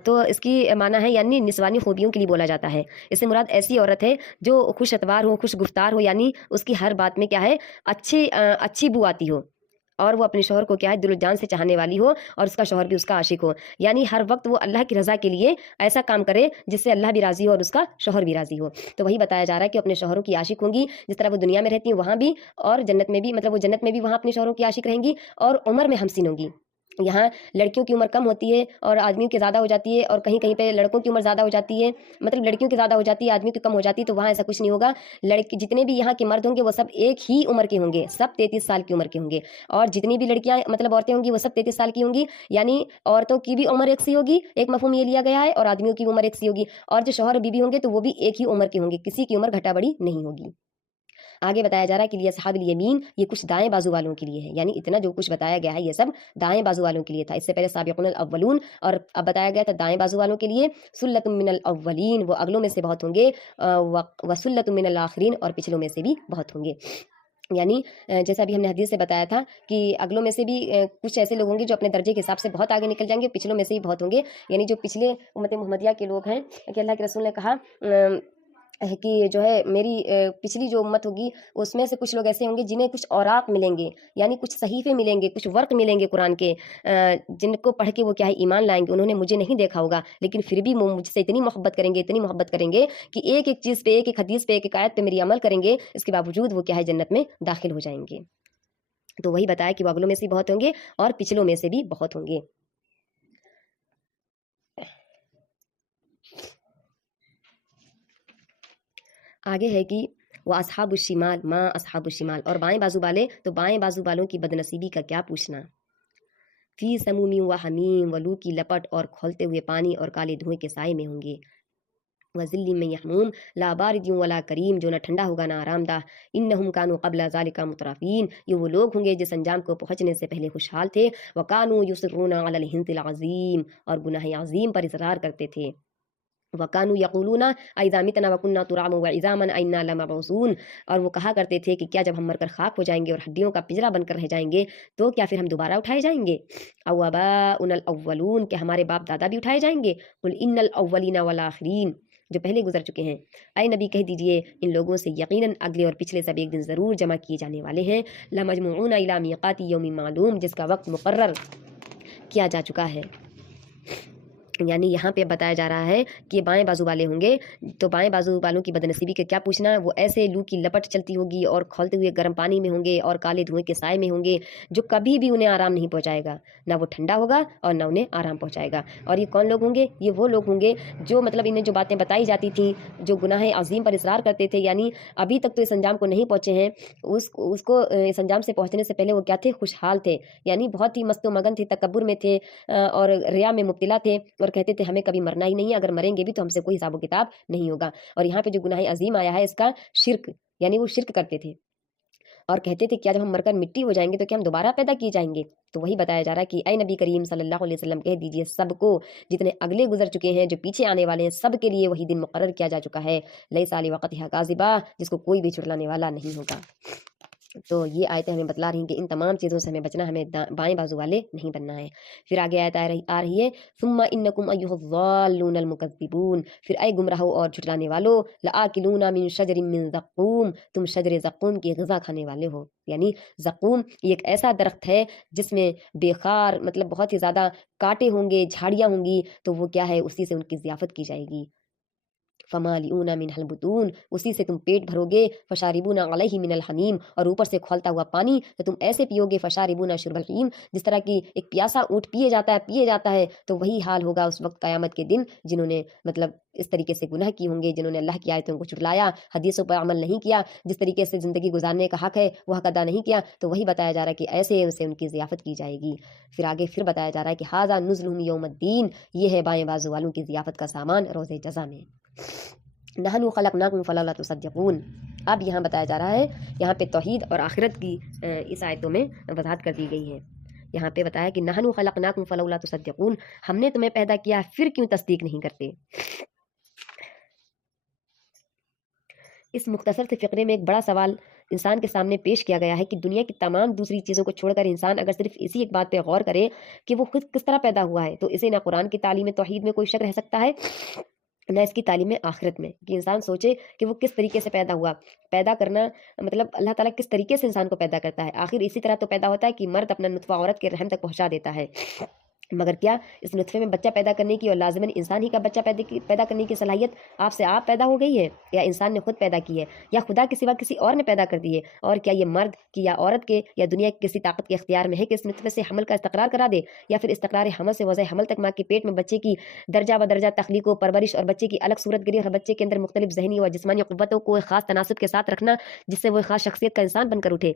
تو اس کی معنی ہے یعنی نسوانی خوبیوں کے لیے بولا جاتا ہے۔ اس سے مراد ایسی عورت ہے جو خوش اتوار ہو، خوش گفتار ہو، یعنی اس کی ہر بات میں کیا ہے اچھی بو آتی ہو، اور وہ اپنے شوہر کو کیا ہے دل و جان سے چاہنے والی ہو اور اس کا شوہر بھی اس کا عاشق ہو، یعنی ہر وقت وہ اللہ کی رضا کے لیے ایسا کام کرے جس سے اللہ بھی راضی ہو اور اس کا شوہر بھی راضی ہو۔ تو وہی بتایا جا رہا ہے کہ اپنے شوہروں کی عاشق ہوں گی، جس طرح وہ دنیا میں رہتی ہیں وہاں بھی اور جنت میں بھی، مطلب وہ جنت میں بھی وہاں اپنے شوہروں کی عاشق رہیں گی اور عمر میں ہمسن ہوں گی۔ یہاں لڑکیوں کی عمر کم ہوتی ہے اور آدمیوں کی زیادہ ہو جاتی ہے، اور کہیں کہیں پہ لڑکوں کی عمر زیادہ ہو جاتی ہے، مطلب لڑکیوں کی زیادہ ہو جاتی ہے آدمیوں کی کم ہو جاتی ہے، تو وہاں ایسا کچھ نہیں ہوگا۔ لڑکی جتنے بھی یہاں کے مرد ہوں گے وہ سب ایک ہی عمر کے ہوں گے، سب 33 سال کی عمر کے ہوں گے، اور جتنی بھی لڑکیاں مطلب عورتیں ہوں گی وہ سب 33 سال کی ہوں گی، یعنی عورتوں کی بھی عمر ایک سی ہوگی، ایک مفہوم یہ لیا گیا ہے، اور آدمیوں کی عمر ایک سی ہوگی، اور جو شوہر بیوی ہوں گے تو وہ بھی ایک ہی عمر کے ہوں گے، کسی کی عمر گھٹا بڑی نہیں ہوگی۔ آگے بتایا جا رہا ہے کہ لاصحاب الیمین، یہ کچھ دائیں بازو والوں کے لیے ہے، یعنی اتنا جو کچھ بتایا گیا ہے یہ سب دائیں بازو والوں کے لیے تھا، اس سے پہلے سابقون الاولون، اور اب بتایا گیا تھا دائیں بازو والوں کے لیے سلۃ من الاولین، وہ اگلوں میں سے بہت ہوں گے، وسلۃ من الاخرین، اور پچھلوں میں سے بھی بہت ہوں گے، یعنی جیسا ابھی ہم نے حدیث سے بتایا تھا کہ اگلوں میں سے بھی کچھ ایسے لوگ ہوں گے جو اپنے درجے کے حساب سے بہت آگے نکل جائیں گے، پچھلوں میں سے بھی بہت ہوں گے، یعنی جو پچھلے امت محمدیہ کے لوگ ہیں کہ اللہ کے رسول نے کہا کہ جو ہے میری پچھلی جو امت ہوگی اس میں سے کچھ لوگ ایسے ہوں گے جنہیں کچھ اوراق ملیں گے، یعنی کچھ صحیفے ملیں گے، کچھ ورق ملیں گے قرآن کے، جن کو پڑھ کے وہ کیا ہے ایمان لائیں گے، انہوں نے مجھے نہیں دیکھا ہوگا لیکن پھر بھی وہ مجھ سے اتنی محبت کریں گے، اتنی محبت کریں گے کہ ایک ایک چیز پہ، ایک ایک حدیث پہ، ایک ایک آیت پہ میری عمل کریں گے، اس کے باوجود وہ کیا ہے جنت میں داخل ہو جائیں گے۔ تو وہی بتایا کہ وہ اگلوں میں سے بہت ہوں گے اور پچھلوں میں سے بھی بہت ہوں گے۔ آگے ہے کہ وہ اصحاب الشمال ما اصحاب الشمال، اور بائیں بازو والے، تو بائیں بازو والوں کی بدنصیبی کا کیا پوچھنا، فی سموم و حمیم، و لو کی لپٹ اور کھولتے ہوئے پانی اور کالے دھوئیں کے سائے میں ہوں گے، وذل من یحموم، لا بارد ولا کریم، جو نہ ٹھنڈا ہوگا نہ آرام دہ، انہم کانوا قبل ذالک مترفین، یہ وہ لوگ ہوں گے جس انجام کو پہنچنے سے پہلے خوشحال تھے، وکانوا یصرون علی الحنث العظیم، اور گناہ عظیم پر اصرار کرتے تھے، وَكَانُوا يَقُولُونَ أَإِذَا مِتْنَا وَكُنَّا تُرَابًا وَعِظَامًا أَإِنَّا لَمَبْعُوثُونَ، اور وہ کہا کرتے تھے کہ کیا جب ہم مر کر خاک ہو جائیں گے اور ہڈیوں کا پنجرا بن کر رہ جائیں گے تو کیا پھر ہم دوبارہ اٹھائے جائیں گے، أَوْ آبَاؤُنَا الْأَوَّلُونَ، کہ ہمارے باپ دادا بھی اٹھائے جائیں گے، قُلْ إِنَّ الْأَوَّلِينَ وَالْآخِرِينَ، جو پہلے گزر چکے ہیں، اے نبی کہہ دیجئے ان لوگوں سے یقیناً اگلے اور پچھلے سب ایک دن ضرور جمع کیے جانے والے ہیں، لَمَجْمُوعُونَ إِلَىٰ مِيقَاتِ يَوْمٍ مَّعْلُومٍ، جس کا وقت مقرر کیا جا چکا ہے۔ یعنی یہاں پہ بتایا جا رہا ہے کہ بائیں بازو والے ہوں گے تو بائیں بازو والوں کی بدنصیبی کے کیا پوچھنا، وہ ایسے لو کی لپٹ چلتی ہوگی اور کھولتے ہوئے گرم پانی میں ہوں گے اور کالے دھوئیں کے سائے میں ہوں گے، جو کبھی بھی انہیں آرام نہیں پہنچائے گا، نہ وہ ٹھنڈا ہوگا اور نہ انہیں آرام پہنچائے گا۔ اور یہ کون لوگ ہوں گے؟ یہ وہ لوگ ہوں گے جو مطلب انہیں جو باتیں بتائی جاتی تھیں، جو گناہ عظیم پر اصرار کرتے تھے، یعنی ابھی تک تو اس انجام کو نہیں پہنچے ہیں، اس کو اس انجام سے پہنچنے سے پہلے وہ کیا تھے؟ خوشحال تھے، یعنی بہت ہی مست و مگن تھے، تکبر میں تھے اور ریا میں مبتلا تھے، اور کہتے تھے ہمیں کبھی مرنا ہی نہیں ہے، اگر مریں گے بھی تو ہم سے کوئی حساب و کتاب نہیں ہوگا۔ اور یہاں پہ جو گناہ عظیم آیا ہے اس کا شرک، یعنی وہ شرک کرتے تھے اور کہتے تھے کیا جب ہم مر کر مٹی ہو جائیں گے تو کیا ہم دوبارہ پیدا کیے جائیں گے؟ تو وہی بتایا جا رہا ہے کہ اے نبی کریم صلی اللہ علیہ وسلم کہہ دیجئے سب کو، جتنے اگلے گزر چکے ہیں، جو پیچھے آنے والے ہیں، سب کے لیے وہی دن مقرر کیا جا چکا ہے، لیس لوقتها کاذبہ، جس کو کوئی بھی چھٹلانے والا نہیں ہوگا۔ تو یہ آیتیں ہمیں بتلا رہی ہیں کہ ان تمام چیزوں سے ہمیں بچنا، ہمیں بائیں بازو والے نہیں بننا ہے۔ پھر آگے آیت آ رہی ہے ثم انکم ایھا الضالون المکذبون، پھر اے گمراہو اور جھٹلانے والو، لآکلون من شجر من زقوم، تم شجر زقوم کی غذا کھانے والے ہو۔ یعنی زقوم یہ ایک ایسا درخت ہے جس میں بے خار مطلب بہت ہی زیادہ کانٹے ہوں گے، جھاڑیاں ہوں گی، تو وہ کیا ہے؟ اسی سے ان کی ضیافت کی جائے گی۔ فمالئون منها البطون، اسی سے تم پیٹ بھرو گے، فشاربون علیہ من الحمیم، اور اوپر سے کھولتا ہوا پانی تو تم ایسے پیو گے، فشاربون شرب الحیم، جس طرح کی ایک پیاسا اونٹ پیے جاتا ہے، تو وہی حال ہوگا اس وقت قیامت کے دن جنہوں نے مطلب اس طریقے سے گناہ کی ہوں گے، جنہوں نے اللہ کی آیتوں کو جھٹلایا، حدیثوں پر عمل نہیں کیا، جس طریقے سے زندگی گزارنے کا حق ہے وہ حق ادا نہیں کیا، تو وہی بتایا جا رہا ہے کہ ایسے اسے ان کی ضیافت کی جائے گی۔ پھر آگے پھر بتایا جا رہا ہے کہ ھذا نزلھم یوم الدین، یہ ہے بائیں بازو والوں کی ضیافت کا سامان روز جزا میں۔ نحن خلقناکم فلولا تصدقون، اب یہاں بتایا جا رہا ہے، یہاں پہ توحید اور آخرت کی اس آیتوں میں وضاحت کر دی گئی ہے۔ یہاں پہ بتایا کہ نحن خلقناکم فلولا تصدقون، ہم نے تمہیں پیدا کیا پھر کیوں تصدیق نہیں کرتے۔ اس مختصر سے فقرے میں ایک بڑا سوال انسان کے سامنے پیش کیا گیا ہے کہ دنیا کی تمام دوسری چیزوں کو چھوڑ کر انسان اگر صرف اسی ایک بات پہ غور کرے کہ وہ خود کس طرح پیدا ہوا ہے، تو اسے نہ قرآن کی تعلیم توحید میں کوئی شک رہ سکتا ہے، نہ اس کی تعلیم آخرت میں، کہ انسان سوچے کہ وہ کس طریقے سے پیدا ہوا۔ پیدا کرنا مطلب اللہ تعالیٰ کس طریقے سے انسان کو پیدا کرتا ہے، آخر اسی طرح تو پیدا ہوتا ہے کہ مرد اپنا نطفہ عورت کے رحم تک پہنچا دیتا ہے، مگر کیا اس نطفے میں بچہ پیدا کرنے کی اور لازماً انسان ہی کا بچہ پیدا کرنے کی صلاحیت آپ سے آپ پیدا ہو گئی ہے، یا انسان نے خود پیدا کی ہے، یا خدا کے سوا کسی اور نے پیدا کر دی ہے؟ اور کیا یہ مرد کی یا عورت کے یا دنیا کی کسی طاقت کے اختیار میں ہے کہ اس نطفے سے حمل کا استقرار کرا دے، یا پھر استقرار حمل سے وضع حمل تک ماں کے پیٹ میں بچے کی درجہ و درجہ تخلیق و پرورش اور بچے کی الگ صورت گری اور بچے کے اندر مختلف ذہنی و جسمانی قوتوں کو ایک خاص تناسب کے ساتھ رکھنا، جس سے وہ ایک خاص شخصیت کا انسان بن کر اٹھے؟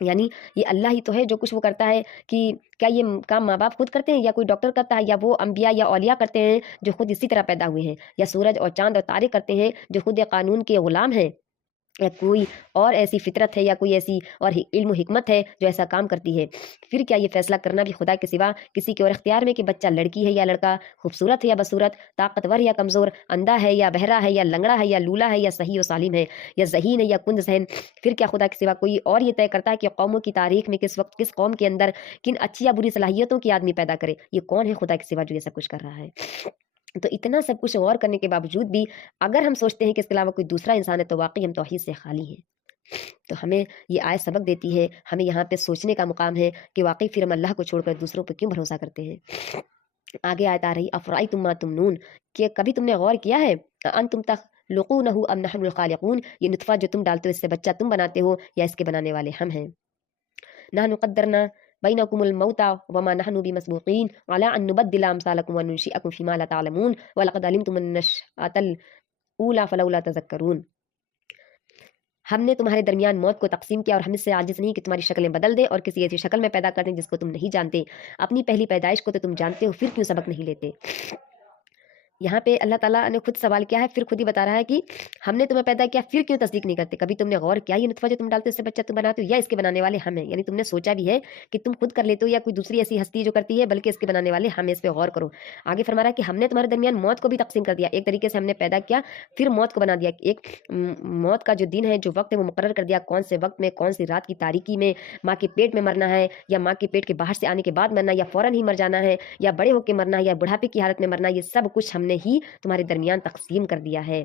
یعنی یہ اللہ ہی تو ہے جو کچھ وہ کرتا ہے، کہ کیا یہ کام ماں باپ خود کرتے ہیں، یا کوئی ڈاکٹر کرتا ہے، یا وہ انبیاء یا اولیاء کرتے ہیں جو خود اسی طرح پیدا ہوئے ہیں، یا سورج اور چاند اور تارے کرتے ہیں جو خود قانون کے غلام ہیں، یا کوئی اور ایسی فطرت ہے یا کوئی ایسی اور علم و حکمت ہے جو ایسا کام کرتی ہے؟ پھر کیا یہ فیصلہ کرنا بھی خدا کے سوا کسی کے اور اختیار میں کہ بچہ لڑکی ہے یا لڑکا، خوبصورت ہے یا بدصورت، طاقتور یا کمزور، اندھا ہے یا بہرا ہے یا لنگڑا ہے یا لولا ہے یا صحیح و سالم ہے یا ذہین ہے یا کند ذہن؟ پھر کیا خدا کے سوا کوئی اور یہ طے کرتا ہے کہ قوموں کی تاریخ میں کس وقت کس قوم کے اندر کن اچھی یا بری صلاحیتوں کی آدمی پیدا کرے؟ یہ کون ہے خدا کے سوا جو یہ سب کچھ کر رہا ہے؟ تو اتنا سب کچھ غور کرنے کے باوجود بھی اگر ہم سوچتے ہیں کہ اس کے علاوہ کوئی دوسرا انسان ہے تو واقعی ہم توحید سے خالی ہیں۔ تو ہمیں یہ آیت سبق دیتی ہے، ہمیں یہاں پہ سوچنے کا مقام ہے کہ واقعی پھر ہم اللہ کو چھوڑ کر دوسروں پہ کیوں بھروسہ کرتے ہیں۔ آگے آیت آ رہی افرأیتم ما تمنون، کہ کبھی تم نے غور کیا ہے، انتم تخلقونہ ام نحن الخالقون، یہ نطفہ جو تم ڈالتے ہو اس سے بچہ تم بناتے ہو یا اس کے بنانے والے ہم ہیں؟ نحن قدرنا بینکم الموت وما نحن بمسبوقین علی ان نبدل امثالکم وننشئکم فیما لا تعلمون ولقد علمتم النشأۃ الاولی فلولا تذکرون، ہم نے تمہارے درمیان موت کو تقسیم کیا اور ہم اس سے عاجز نہیں کہ تمہاری شکلیں بدل دیں اور کسی ایسی شکل میں پیدا کر دیں جس کو تم نہیں جانتے، اپنی پہلی پیدائش کو تو تم جانتے ہو، پھر کیوں سبق نہیں لیتے؟ یہاں پہ اللہ تعالیٰ نے خود سوال کیا ہے، پھر خود ہی بتا رہا ہے کہ ہم نے تمہیں پیدا کیا پھر کیوں تصدیق نہیں کرتے؟ کبھی تم نے غور کیا یہ نطفہ جو تم ڈالتے ہو اس سے بچہ تم بناتے ہو یا اس کے بنانے والے ہم ہیں؟ یعنی تم نے سوچا بھی ہے کہ تم خود کر لیتے ہو یا کوئی دوسری ایسی ہستی جو کرتی ہے، بلکہ اس کے بنانے والے ہم ہیں، اس پہ غور کرو۔ آگے فرما رہا ہے کہ ہم نے تمہارے درمیان موت کو بھی تقسیم کر دیا، ایک طریقے سے ہم نے پیدا کیا پھر موت کو بنا دیا، ایک موت کا جو دن ہے جو وقت ہے وہ مقرر کر دیا، کون سے وقت میں کون سی رات کی تاریکی میں ماں کے پیٹ میں مرنا ہے، یا ماں کے پیٹ کے باہر سے آنے کے بعد مرنا، یا فوراً ہی مر جانا ہے، یا بڑے ہو کے مرنا ہے، یا بڑھاپے کی حالت میں مرنا، یہ سب کچھ ہم نے ہی تمہارے درمیان تقسیم کر دیا ہے۔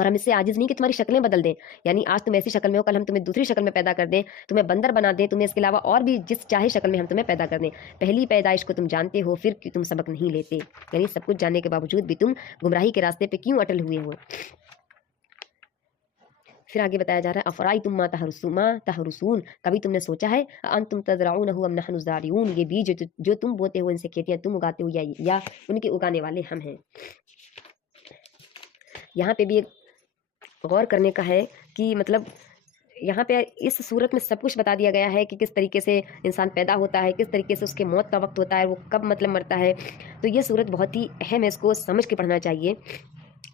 और हम इससे आजिज़ नहीं कि तुम्हारी शक्लें बदल दें, यानी आज तुम ऐसी शक्ल में हो, कल हम तुम्हें दूसरी शक्ल में पैदा कर दें, तुम्हें बंदर बना दें, तुम्हें इसके अलावा और भी जिस चाहे शक्ल में हम तुम्हें पैदा कर दें। पहली पैदाइश को तुम जानते हो, फिर क्यों तुम सबक नहीं लेते? यानी सब कुछ जानने के बावजूद भी तुम गुमराही के रास्ते पे क्यों अटल हुए हो? फिर आगे बताया जा रहा है, अफराई तुम मा तहरुसून, कभी तुमने सोचा है, अंतुम तज़रऊनहु अम नहनु ज़ारिऊन, ये बीज जो तुम बोते हो, इनसे खेतियाँ तुम उगाते हो या उनके उगाने वाले हम हैं। यहाँ पे भी एक गौर करने का है कि मतलब यहाँ पे इस सूरत में सब कुछ बता दिया गया है कि किस तरीके से इंसान पैदा होता है, किस तरीके से उसके मौत का वक्त होता है, वो कब मतलब मरता है। तो ये सूरत बहुत ही अहम है, इसको समझ के पढ़ना चाहिए।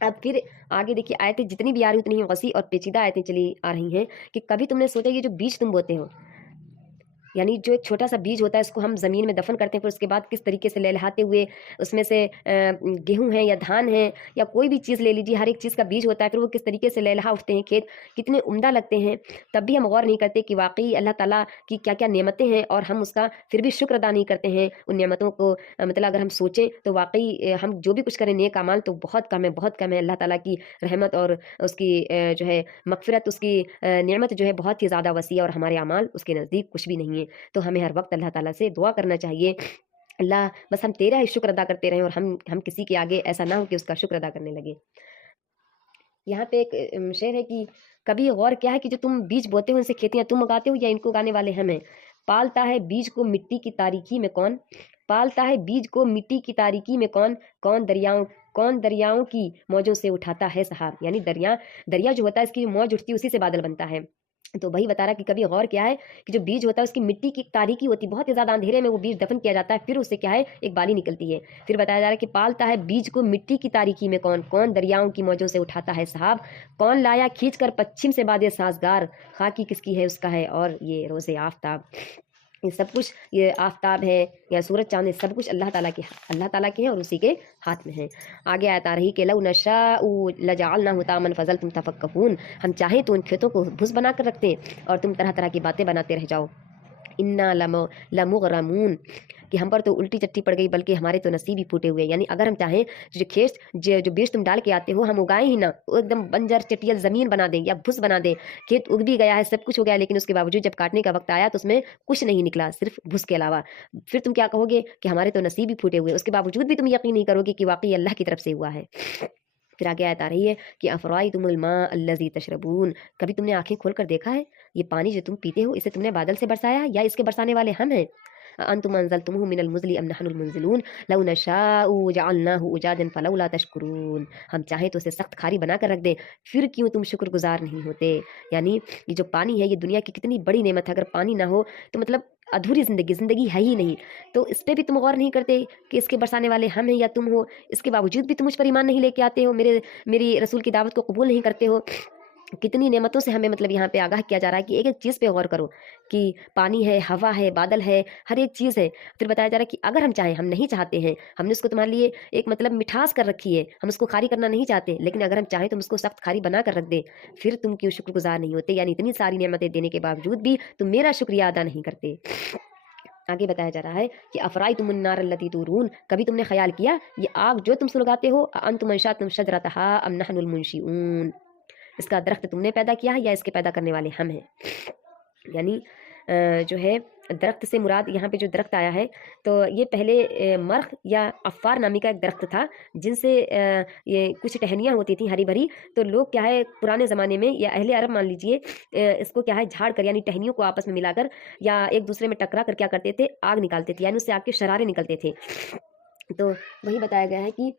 अब फिर आगे देखिए, आयतें जितनी भी आ रही उतनी ही वसी और पेचीदा आयतें चली आ रही हैं कि कभी तुमने सोचा ये जो बीज तुम बोते हो, यानी जो एक छोटा सा बीज होता है इसको हम ज़मीन में दफन करते हैं, फिर उसके बाद किस तरीके से लहलहाते हुए उसमें से गेहूं है या धान है या कोई भी चीज़ ले लीजिए, हर एक चीज़ का बीज होता है, फिर वो किस तरीके से लहलहा उठते हैं, खेत कितने उम्दा लगते हैं। तब भी हम गौर नहीं करते कि वाकई अल्लाह ताला की क्या क्या नेमतें हैं और हम उसका फिर भी शुक्र अदा नहीं करते हैं उन नेमतों को। मतलब अगर हम सोचें तो वाकई हम जो भी कुछ करें नेक अमाल तो बहुत कम है, बहुत कम है। अल्लाह ताला की रहमत और उसकी जो है मगफिरत, उसकी नेमत जो है बहुत ही ज़्यादा वसी है और हमारे अमाल उसके नज़दीक कुछ भी नहीं है। तो हमें हर वक्त अल्लाह ताला से दुआ करना चाहिए, अल्लाह बस हम तेरा ही शुक्र अदा करते रहें और हम किसी के आगे ऐसा ना हो कि उसका शुक्र अदा करने लगे। यहाँ पे एक शेर है कि कभी गौर क्या है कि जो तुम बीज बोते हो, उनसे खेतियाँ तुम उगाते हो या इनको उगाने वाले हम हैं? पालता है बीज को मिट्टी की तारीकी में कौन, पालता है बीज को मिट्टी की तारीकी में कौन, कौन दरियाओं की मौजों से उठाता है सहाब। यानी दरिया जो होता है इसकी मौज उठती है उसी से बादल बनता है। तो वही बता रहा कि कभी गौर क्या है कि जो बीज होता है उसकी मिट्टी की तारीकी होती है, बहुत ही ज़्यादा अंधेरे में वो बीज दफन किया जाता है, फिर उससे क्या है एक बाली निकलती है। फिर बताया जा रहा है कि पालता है बीज को मिट्टी की तारीकी में कौन दरियाओं की मौजों से उठाता है सहाब, कौन लाया खींच कर पश्चिम से बादे साजगार, खाकी किसकी है उसका है और ये रोज़े आफ्ताब। ये सब कुछ, ये आफ्ताब है या सूरज चांद, सब कुछ अल्लाह ताला के हैं और उसी के हाथ में है। आगे आयत आ रही कि लौ नशाउ लजअलनाहु तामन फज़लतुम तफक्कहून, हम चाहें तो उन खेतों को भुस बना कर रखते हैं और तुम तरह तरह की बातें बनाते रह जाओ। इन्ना लमुगरमून, कि हम पर तो उल्टी चट्टी पड़ गई, बल्कि हमारे तो नसीब ही फूटे हुए। यानी अगर हम चाहें जो बीज तुम डाल के आते हो हम उगाएं ही ना, वो एकदम बंजर चटियल ज़मीन बना दें या भुस बना दें, खेत उग भी गया है, सब कुछ हो गया, लेकिन उसके बावजूद जब काटने का वक्त आया तो उसमें कुछ नहीं निकला सिर्फ भुस के अलावा, फिर तुम क्या कहोगे कि हमारे तो नसीब ही फूटे हुए। उसके बावजूद भी तुम यकीन नहीं करोगे कि वाकई अल्लाह की तरफ से हुआ है। फिर आगे आयत आ रही है कि अफराई तुमुल मा अल्लज़ी तशरबून, कभी तुमने आंखें खोल कर देखा है ये पानी जो तुम पीते हो इसे तुमने बादल से बरसाया या इसके बरसाने वाले हम हैं? अंतुम अंज़लतुमुहु मिनल मुज़्लि अम नहनुल मुंज़िलून लौ नशाउ जअलनाहु उजाजन फलौला तशकुरून, हम चाहें तो उसे सख्त खारी बना कर रख दें, फिर क्यों तुम शुक्रगुजार नहीं होते। यानी ये जो पानी है ये दुनिया की कितनी बड़ी नेमत है, अगर पानी ना हो तो मतलब अधूरी ज़िंदगी है ही नहीं। तो इस पर भी तुम गौर नहीं करते कि इसके बरसाने वाले हम हैं या तुम हो, इसके बावजूद भी तुम मुझ पर ईमान नहीं लेके आते हो, मेरी रसूल की दावत को कबूल नहीं करते हो। कितनी नेमतों से हमें मतलब यहाँ पे आगाह किया जा रहा है कि एक एक चीज़ पे गौर करो कि पानी है, हवा है, बादल है, हर एक चीज़ है। फिर बताया जा रहा है कि अगर हम चाहें, हम नहीं चाहते हैं, हमने उसको तुम्हारे लिए एक मतलब मिठास कर रखी है, हम उसको खारी करना नहीं चाहते, लेकिन अगर हम चाहें तो हम उसको सख्त खारी बना कर रख दें, फिर तुम क्यों शुक्रगुजार नहीं होते। यानी इतनी सारी नेमतें देने के बावजूद भी तुम मेरा शुक्रिया अदा नहीं करते। आगे बताया जा रहा है कि अफराई तुमुन्नार अल्लती तुरून, कभी तुमने ख्याल किया ये आग जो तुम सुलगाते हो, अंतुम अंशातुम शजरतहा अम नहनुल मुंशिऊन, इसका दरख्त तुमने पैदा किया है या इसके पैदा करने वाले हम हैं। यानी जो है दरख्त से मुराद यहाँ पे जो दरख्त आया है तो ये पहले मर्ख या अफ़ार नामी का एक दरख्त था, जिनसे ये कुछ टहनियाँ होती थी हरी भरी। तो लोग क्या है पुराने ज़माने में या अहले अरब मान लीजिए, इसको क्या है झाड़ कर यानी टहनियों को आपस में मिलाकर या एक दूसरे में टकरा कर क्या करते थे, आग निकालते थे, यानी उससे आग के शरारे निकलते थे। तो वही बताया गया है कि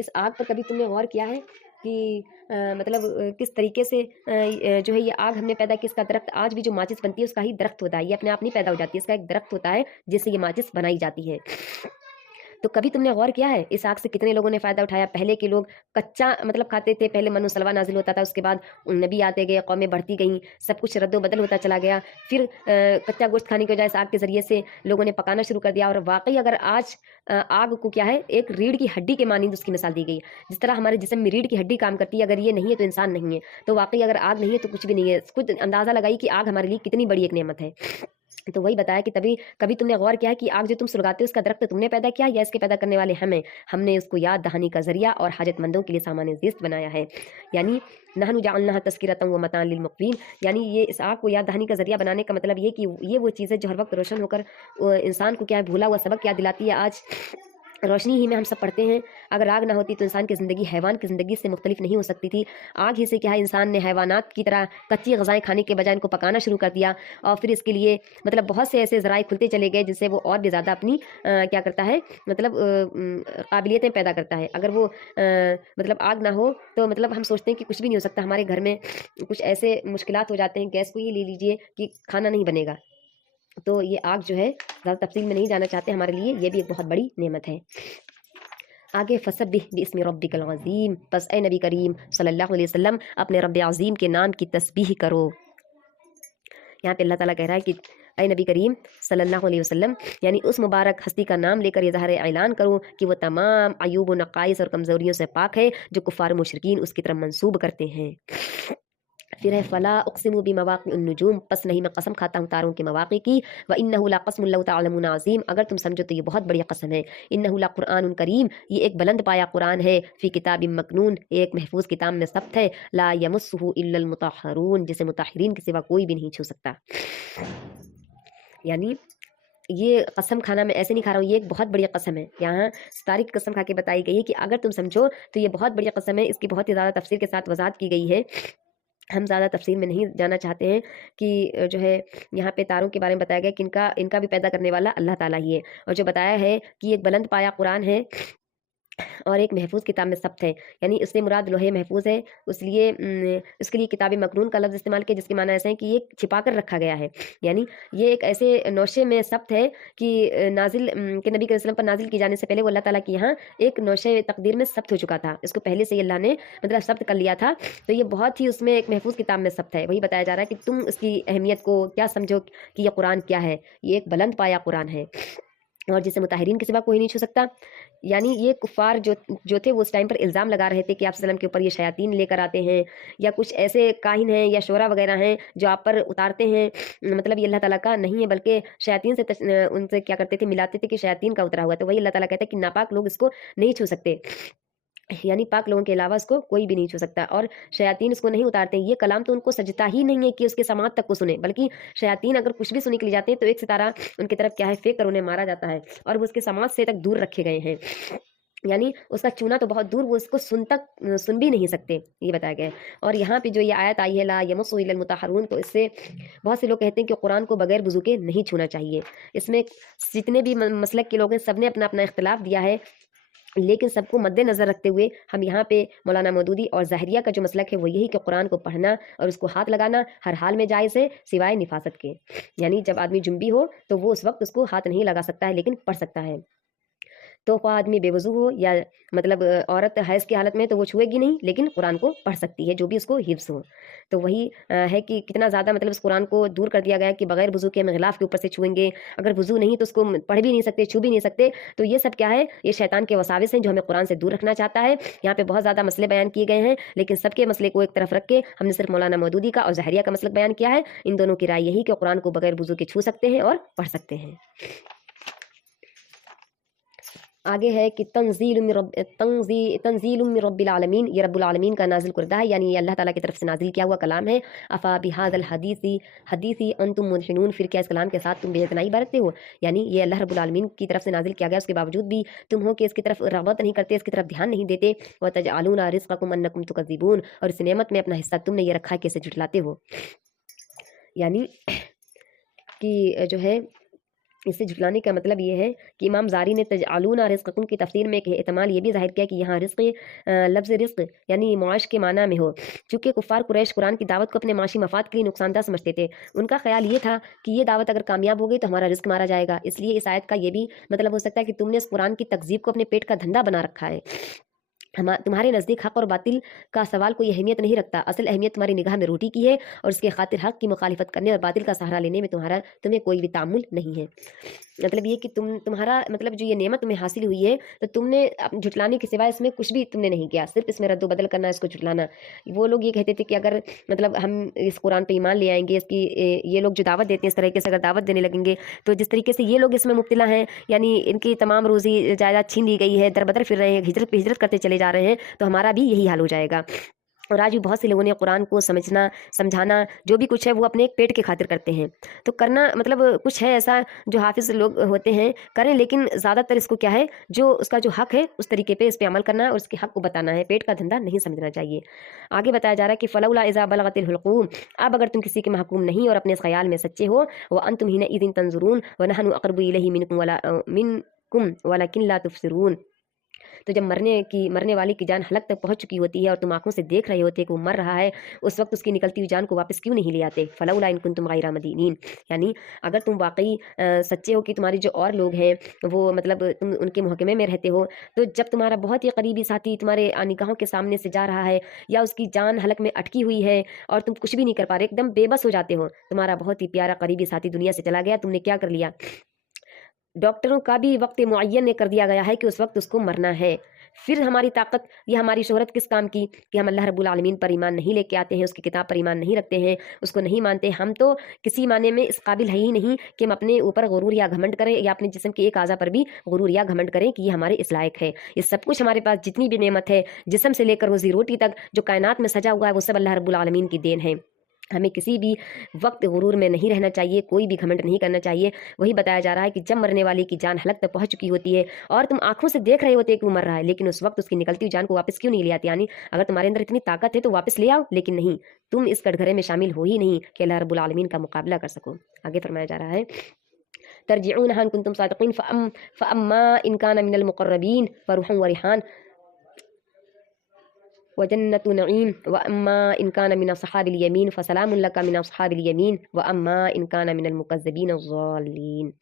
इस आग पर कभी तुमने गौर किया है कि मतलब किस तरीके से जो है ये आग हमने पैदा की। इसका दरख्त आज भी जो माचिस बनती है उसका ही दरख्त होता है, ये अपने आप नहीं पैदा हो जाती है, इसका एक दरख्त होता है जिससे ये माचिस बनाई जाती है। तो कभी तुमने गौर किया है इस आग से कितने लोगों ने फ़ायदा उठाया। पहले के लोग कच्चा मतलब खाते थे, पहले मनु सलवा नाजिल होता था, उसके बाद नबी आते गए, कौमें बढ़ती गईं, सब कुछ रद्दो बदल होता चला गया। फिर कच्चा गोश्त खाने की वजह से आग के ज़रिए से लोगों ने पकाना शुरू कर दिया। और वाकई अगर आज आग को क्या है एक रीढ़ की हड्डी के मानिंद उसकी मिसाल दी गई, जिस तरह हमारे जिस्म में रीढ़ की हड्डी काम करती है, अगर ये नहीं है तो इंसान नहीं है। तो वाकई अगर आग नहीं है तो कुछ भी नहीं है। खुद अंदाज़ा लगाई कि आग हमारे लिए कितनी बड़ी एक नेमत है। تو وہی بتایا کہ تبھی کبھی تم نے غور کیا ہے کہ آگ جو تم سلگاتے ہو اس کا درخت تم نے پیدا کیا یا اس کے پیدا کرنے والے ہم نے اس کو یاد دہانی کا ذریعہ اور حاجت مندوں کے لیے سامان زیست بنایا ہے. یعنی نحن جعلناها تذکرۃ ومتاعا للمقوین، یعنی یہ اس آگ کو یاد دہانی کا ذریعہ بنانے کا مطلب یہ کہ یہ وہ چیز ہے جو ہر وقت روشن ہو کر انسان کو کیا ہے بھولا ہوا سبق یاد دلاتی ہے. آج روشنی ہی میں ہم سب پڑھتے ہیں. اگر آگ نہ ہوتی تو انسان کی زندگی حیوان کی زندگی سے مختلف نہیں ہو سکتی تھی. آگ ہی سے کیا ہے انسان نے حیوانات کی طرح کچی غذائیں کھانے کے بجائے ان کو پکانا شروع کر دیا، اور پھر اس کے لیے مطلب بہت سے ایسے ذرائع کھلتے چلے گئے جس سے وہ اور بھی زیادہ اپنی کیا کرتا ہے مطلب قابلیتیں پیدا کرتا ہے. اگر وہ مطلب آگ نہ ہو تو مطلب ہم سوچتے ہیں کہ کچھ بھی نہیں ہو سکتا. ہمارے گھر میں کچھ ایسے مشکلات ہو جاتے ہیں، گیس کو ہی لے لیجئے کہ کھانا نہیں بنے گا. تو یہ آگ جو ہے زیادہ تفصیل میں نہیں جانا چاہتے، ہمارے لیے یہ بھی ایک بہت بڑی نعمت ہے. آگے فسبح باسم ربک العظیم، پس اے نبی کریم صلی اللہ علیہ وسلم اپنے رب عظیم کے نام کی تسبیح کرو. یہاں پہ اللہ تعالیٰ کہہ رہا ہے کہ اے نبی کریم صلی اللہ علیہ وسلم یعنی اس مبارک ہستی کا نام لے کر یہ ظاہر اعلان کرو کہ وہ تمام عیوب و نقائص اور کمزوریوں سے پاک ہے جو کفار مشرکین اس کی طرف منسوب کرتے ہیں. پھر ہے فلا اقسم بمواقع النجوم، پس نہیں میں قسم کھاتا ہوں تاروں کے مواقع کی. وانه لقسم لو تعلمون عظیم، اگر تم سمجھو تو یہ بہت بڑی قسم ہے. انه لقرآن کریم، یہ ایک بلند پایا قرآن ہے. فی کتاب مکنون، ایک محفوظ کتاب میں ثبت ہے. لا یمسہ الا المطہرون، جسے مطہرین کے سوا کوئی بھی نہیں چھو سکتا. یعنی یہ قسم کھانا میں ایسے نہیں کھا رہا ہوں، یہ ایک بہت بڑی قسم ہے. یہاں ستارے کی قسم کھا کے بتائی گئی ہے کہ اگر تم سمجھو تو یہ بہت بڑی قسم ہے. اس کی بہت ہی زیادہ تفسیر کے ساتھ وضاحت کی گئی ہے. ہم زیادہ تفصیل میں نہیں جانا چاہتے ہیں کہ جو ہے یہاں پہ تاروں کے بارے میں بتایا گیا کہ ان کا بھی پیدا کرنے والا اللہ تعالیٰ ہی ہے. اور جو بتایا ہے کہ ایک بلند پایا قرآن ہے اور ایک محفوظ کتاب میں ثبت ہے، یعنی اس سے مراد لوح محفوظ ہے. اس کے لیے کتاب مکنون کا لفظ استعمال کیا، جس کے معنی ایسے ہیں کہ یہ چھپا کر رکھا گیا ہے. یعنی یہ ایک ایسے نوشے میں ثبت ہے کہ نازل کہ نبی کے وسلم پر نازل کی جانے سے پہلے وہ اللہ تعالیٰ کی یہاں ایک نوشے تقدیر میں ثبت ہو چکا تھا. اس کو پہلے سے ہی اللہ نے مطلب ثبت کر لیا تھا. تو یہ بہت ہی اس میں ایک محفوظ کتاب میں ثبت ہے. وہی بتایا جا رہا ہے کہ تم اس کی اہمیت کو کیا سمجھو کہ یہ قرآن کیا ہے. یہ ایک بلند پایا قرآن ہے اور جسے مطہرین کے سوا کوئی نہیں چھو سکتا. یعنی یہ کفار جو تھے وہ اس ٹائم پر الزام لگا رہے تھے کہ آپ صلی اللہ علیہ وسلم کے اوپر یہ شیاطین لے کر آتے ہیں یا کچھ ایسے کاہن ہیں یا شعرا وغیرہ ہیں جو آپ پر اتارتے ہیں. مطلب یہ اللہ تعالیٰ کا نہیں ہے بلکہ شیاطین سے ان سے کیا کرتے تھے، ملاتے تھے کہ شیاطین کا اترا ہوا. تو وہی اللہ تعالیٰ کہتا ہے کہ ناپاک لوگ اس کو نہیں چھو سکتے، یعنی پاک لوگوں کے علاوہ اس کو کوئی بھی نہیں چھو سکتا. اور شیاطین اس کو نہیں اتارتے. یہ کلام تو ان کو سجتا ہی نہیں ہے کہ اس کے سماعت تک کو سنے، بلکہ شیاطین اگر کچھ بھی سننے کے لیے جاتے ہیں تو ایک ستارہ ان کی طرف کیا ہے پھینک کر انہیں مارا جاتا ہے اور وہ اس کے سماعت سے تک دور رکھے گئے ہیں. یعنی اس کا چونا تو بہت دور، وہ اس کو سن بھی نہیں سکتے، یہ بتایا گیا ہے. اور یہاں پہ جو یہ آیت آئی ہے لا یمسہ الا المطہرون، تو اس سے بہت سے لوگ کہتے ہیں کہ قرآن کو بغیر وضو کے نہیں چھونا چاہیے. اس میں جتنے بھی مسلک کے لوگ ہیں سب نے اپنا اپنا اختلاف دیا ہے، لیکن سب کو مد نظر رکھتے ہوئے ہم یہاں پہ مولانا مودودی اور ظاہریہ کا جو مسلک ہے وہ یہی کہ قرآن کو پڑھنا اور اس کو ہاتھ لگانا ہر حال میں جائز ہے سوائے نفاست کے. یعنی جب آدمی جنبی ہو تو وہ اس وقت اس کو ہاتھ نہیں لگا سکتا ہے لیکن پڑھ سکتا ہے. تو خواہ آدمی بے وضو ہو یا مطلب عورت حیض کی حالت میں تو وہ چھوئے گی نہیں، لیکن قرآن کو پڑھ سکتی ہے جو بھی اس کو حفظ ہو. تو وہی ہے کہ کتنا زیادہ مطلب اس قرآن کو دور کر دیا گیا کہ بغیر وضو کے ہم غلاف کے اوپر سے چھوئیں گے. اگر وضو نہیں تو اس کو پڑھ بھی نہیں سکتے، چھو بھی نہیں سکتے. تو یہ سب کیا ہے، یہ شیطان کے وساوس ہیں جو ہمیں قرآن سے دور رکھنا چاہتا ہے. یہاں پہ بہت زیادہ مسئلے بیان کیے گئے ہیں، لیکن سب کے مسئلے کو ایک طرف رکھ کے ہم نے صرف مولانا مودودی کا اور ظاہریہ کا مسلک بیان کیا ہے. ان دونوں کی رائے یہی کہ قرآن کو بغیر وضو کے چھو سکتے ہیں اور پڑھ سکتے ہیں. آگے ہے کہ تنزیل من رب العالمین، یہ رب العالمین کا نازل کردہ ہے، یعنی یہ اللہ تعالیٰ کی طرف سے نازل کیا ہوا کلام ہے. افا بہذا الحدیث انتم مدہنون، پھر کیا اس کلام کے ساتھ تم بے اعتنائی برتتے ہو. یعنی یہ اللہ رب العالمین کی طرف سے نازل کیا گیا، اس کے باوجود بھی تم ہو کہ اس کی طرف رغبت نہیں کرتے، اس کی طرف دھیان نہیں دیتے. وتجعلون رزقکم انکم تکذبون، اور اس نعمت میں اپنا حصہ تم نے یہ رکھا ہے کہ اسے جھٹلاتے ہو. یعنی کہ جو ہے اسے جھٹلانے کا مطلب یہ ہے کہ امام زاری نے تجعلون رزقکم کی تفسیر میں ایک احتمال یہ بھی ظاہر کیا کہ یہاں رزق لفظ رزق یعنی معاش کے معنی میں ہو، چونکہ کفار قریش قرآن کی دعوت کو اپنے معاشی مفاد کے لیے نقصان دہ سمجھتے تھے. ان کا خیال یہ تھا کہ یہ دعوت اگر کامیاب ہو گئی تو ہمارا رزق مارا جائے گا. اس لیے اس آیت کا یہ بھی مطلب ہو سکتا ہے کہ تم نے اس قرآن کی تکذیب کو اپنے پیٹ کا دھندا بنا رکھا ہے. تمہارے نزدیک حق اور باطل کا سوال کوئی اہمیت نہیں رکھتا، اصل اہمیت تمہاری نگاہ میں روٹی کی ہے اور اس کے خاطر حق کی مخالفت کرنے اور باطل کا سہارا لینے میں تمہیں کوئی بھی تعامل نہیں ہے. मतलब ये कि तुम्हारा मतलब जो ये नेमत तुम्हें हासिल हुई है तो तुमने झुटलाने के सिवाय इसमें कुछ भी तुमने नहीं किया, सिर्फ इसमें रद्द बदल करना, इसको झुटलाना। वो लोग ये कहते थे कि अगर मतलब हम इस कुरान पे ईमान ले आएंगे, इसकी ये लोग जो दावत देते हैं इस तरीके से अगर दावत देने लगेंगे तो जिस तरीके से ये लोग इसमें मुब्तला हैं, यानी इनकी तमाम रोजी जायदाद छीन ली गई है, दर बदर फिर रहे हैं, हिजरत पे हिजरत करते चले जा रहे हैं, तो हमारा भी यही हाल हो जाएगा। और आज भी बहुत से लोगों ने कुरान को समझना समझाना जो भी कुछ है वो अपने पेट के खातिर करते हैं। तो करना मतलब कुछ है ऐसा जो हाफिज लोग होते हैं करें, लेकिन ज़्यादातर इसको क्या है, जो उसका जो हक है उस तरीके पे इस पे अमल करना है और उसके हक को बताना है, पेट का धंधा नहीं समझना चाहिए। आगे बताया जा रहा है कि फ़लौला इज़ा बलगतिल हुलक़ूम, अब अगर तुम किसी के महकूम नहीं और अपने इस ख्याल में सच्चे हो, व अंतुम हिनइज़िन तंज़ुरून व नहनु अक़रबु इलैहि मिनकुम वलाकिन ला तुबसिरून। तो जब मरने वाले की जान हलक तक पहुंच चुकी होती है और तुम आंखों से देख रहे होते कि वो मर रहा है, उस वक्त उसकी निकलती हुई जान को वापस क्यों नहीं ले आते? फलौला इन कुंतुम गैरा मदीनीन, यानी अगर तुम वाकई सच्चे हो कि तुम्हारे जो और लोग हैं वो मतलब तुम उनके मुहकमे में रहते हो, तो जब तुम्हारा बहुत ही करीबी साथी तुम्हारे निगाहों के सामने से जा रहा है या उसकी जान हलक में अटकी हुई है और तुम कुछ भी नहीं कर पा रहे, एकदम बेबस हो जाते हो, तुम्हारा बहुत ही प्यारा करीबी साथी दुनिया से चला गया, तुमने क्या कर लिया? डॉक्टरों का भी वक्त मुअय्यन ने कर दिया गया है कि उस वक्त उसको मरना है। फिर हमारी ताकत या हमारी शोहरत किस काम की कि हम अल्लाह रब्बुल आलमीन पर ईमान नहीं लेके आते हैं, उसकी किताब पर ईमान नहीं रखते हैं, उसको नहीं मानते। हम तो किसी माने में इस काबिल है ही नहीं कि हम अपने ऊपर गुरूर या घमंड करें या अपने जिस्म के एक आज़ा पर भी गुरूर या घमंड करें कि ये हमारे इस लायक है। ये सब कुछ हमारे पास जितनी भी नेमत है, जिस्म से लेकर रोजी रोटी तक जो कायनात में सजा हुआ है, वो सब अल्लाह रब्बुल आलमीन की देन है। हमें किसी भी वक्त गुरूर में नहीं रहना चाहिए, कोई भी घमंड नहीं करना चाहिए। वही बताया जा रहा है कि जब मरने वाले की जान हलक तक पहुंच चुकी होती है और तुम आंखों से देख रहे होते हैं कि वो मर रहा है, लेकिन उस वक्त उसकी निकलती हुई जान को वापस क्यों नहीं ले आती? यानी अगर तुम्हारे अंदर इतनी ताकत है तो वापस ले आओ, लेकिन नहीं, तुम इस कटघरे में शामिल हो ही नहीं कि अल्लाह रब्बुल आलमीन का मुकाबला कर सको। आगे फरमाया जा रहा है तरजिऊनहा इन कुंतुम सादिकीन फअम्मा इन कान मिनल मुक़र्रबीन फरूहुन व रिहान व जन्नतु नईम व अम्मा इन कान मिन अस्हाबिल यमीन फसलामुन लका मिन अस्हाबिल यमीन व अम्मा इन कान मिनल मुकज़्ज़बीन अज़्ज़ालिन।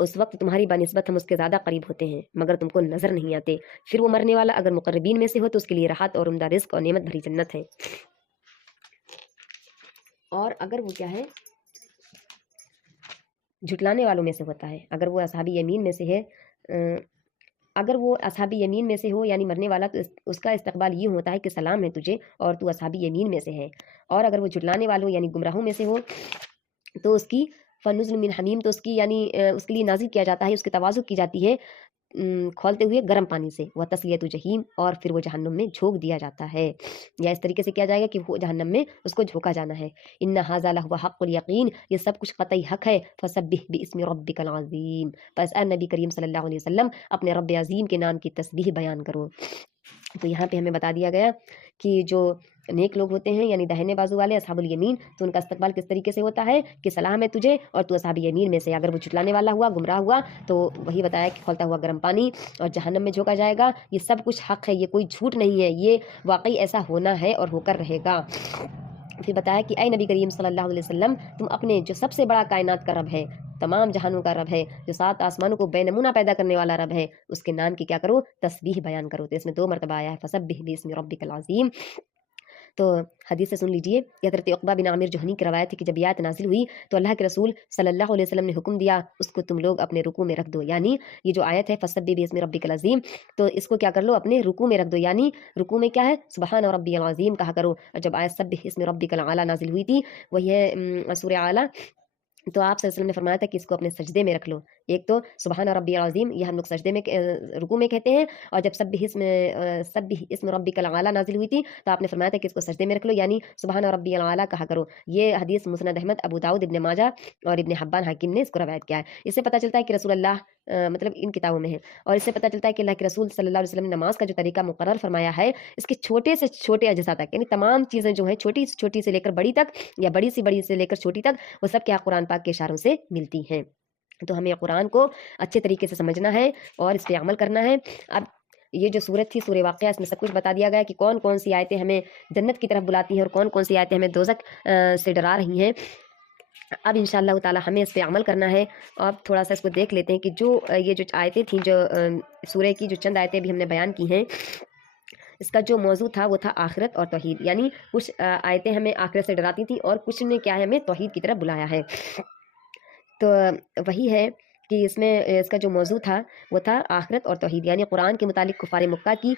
उस वक्त तुम्हारी बनिस्बत हम उसके ज़्यादा करीब होते हैं मगर तुमको नज़र नहीं आते। फिर वो मरने वाला अगर मुक़र्रबीन में से हो तो उसके लिए राहत और उम्दा रिज़्क़ और नेमत भरी जन्नत है, और अगर वो क्या है झुटलाने वालों में से होता है, अगर वो असहाबी यमीन में से है, अगर वो असहाबी यमीन में से हो यानी मरने वाला, तो उसका इस्तकबाल ये होता है कि सलाम है तुझे और तू असहाबी यमीन में से है। और अगर वो झुटलाने वालों यानी गुमराहों में से हो तो उसकी फ़नुज़ुल मिन हमीम, तो उसकी यानी उसके लिए नाज़िल किया जाता है, उसकी तवाज़ुक की जाती है खौलते हुए गर्म पानी से, वह तस्लियतु जहीम, और फिर वो जहन्नुम में झोंक दिया जाता है, या इस तरीके से किया जाएगा कि वो जहन्नम में उसको झोंका जाना है। इन्ना हाज़ा लहुव हक़्क़ुल यक़ीन, ये सब कुछ क़तई हक है। फसब्बिह बिइस्मि रब्बिकल अज़ीम, बस ए नबी करीम सल्लल्लाहु अलैहि वसल्लम अपने रब्ब अज़ीम के नाम की तस्बीह बयान करो। तो यहाँ पे हमें बता दिया गया कि जो नेक लोग होते हैं यानी दाहिने बाजू वाले असहाबुल यमीन, तो उनका इस्तकबाल किस तरीके से होता है कि सलाम है तुझे और तू असहाबी यमीन में से। अगर वो झुटलाने वाला हुआ, गुमराह हुआ, तो वही बताया कि खौलता हुआ गर्म पानी और जहन्नम में झोंका जाएगा। ये सब कुछ हक है, ये कोई झूठ नहीं है, ये वाकई ऐसा होना है और होकर रहेगा। फिर बताया कि ऐ नबी करीम सल्लल्लाहु अलैहि वसल्लम, तुम अपने जो सबसे बड़ा कायनात का रब है, तमाम जहानों का रब है, जो 7 आसमानों को बेनमूना पैदा करने वाला रब है, उसके नाम की क्या करो? तस्बीह बयान करो। तो इसमें 2 मरतबा आया है फसब्बिह बिस्मि रब्बिकल अज़ीम। तो हदीस से सुन लीजिए कि हज़रत उक़बा बिन आमिर जुहनी की रवायत है कि जब ये आयत नाज़िल हुई तो अल्लाह के रसूल सल्लल्लाहु अलैहि वसल्लम ने हुक्म दिया, उसको तुम लोग अपने रुकू में रख दो। यानी ये जो आयत है फसब्बिह बिस्मि रब्बिकल अज़ीम, तो इसको क्या कर लो? अपने रुकू में रख दो। यानी रुकू में क्या है? सुबहान रब्बियल अज़ीम कहा करो। और जब आयत सब्बिह बिस्मि रब्बिकल आला नाज़िल हुई थी, वही है सूरह आला, तो आप सल्लल्लाहु अलैहि वसल्लम ने फरमाया था कि इसको अपने सजदे में रख लो। एक तो सुबहान रब्बियल अज़ीम ये हम लोग सजदे में रुकू में कहते हैं, और जब सब्बिह इस्म रब्बिकल आला नाज़िल हुई थी तो आपने फरमाया था कि इसको सजदे में रख लो, यानी सुबहान रब्बियल आला कहा करो। ये हदीस मुस्नद अहमद, अबू दाऊद, इब्न माजा और इब्न हब्बान हाकिम ने इसको रवायत किया है। इससे पता चलता है कि रसूलुल्लाह मतलब इन किताबों में है, और इससे पता चलता है कि अल्लाह के रसूल सल्लल्लाहु अलैहि वसल्लम ने नमाज का जो तरीका मुकर्रर फरमाया है, इसके छोटे से छोटे अज्जा तक, यानी तमाम चीज़ें जो हैं छोटी से छोटी से लेकर बड़ी तक, या बड़ी से लेकर छोटी तक, वो सब क्या कुरान पाक के इशारों से मिलती हैं। तो हमें कुरान को अच्छे तरीके से समझना है और इस पे अमल करना है। अब ये जो सूरत थी सूरह वाक़िया, इसमें सब कुछ बता दिया गया कि कौन कौन सी आयतें हमें जन्नत की तरफ बुलाती हैं और कौन कौन सी आयतें हमें दोज़ख से डरा रही हैं। अब इंशाअल्लाह ताला हमें इस पे अमल करना है। अब थोड़ा सा इसको देख लेते हैं कि जो ये जो आयतें थीं, जो सूरह की जो चंद आयतें भी हमने बयान की हैं, इसका जो मौजू था वो था आखिरत और तौहीद। यानी कुछ आयतें हमें आखिरत से डराती थी और कुछ ने क्या है हमें तौहीद की तरफ बुलाया है। تو وہی ہے کہ اس میں اس کا جو موضوع تھا وہ تھا آخرت اور توحید، یعنی قرآن کے متعلق کفار مکہ کی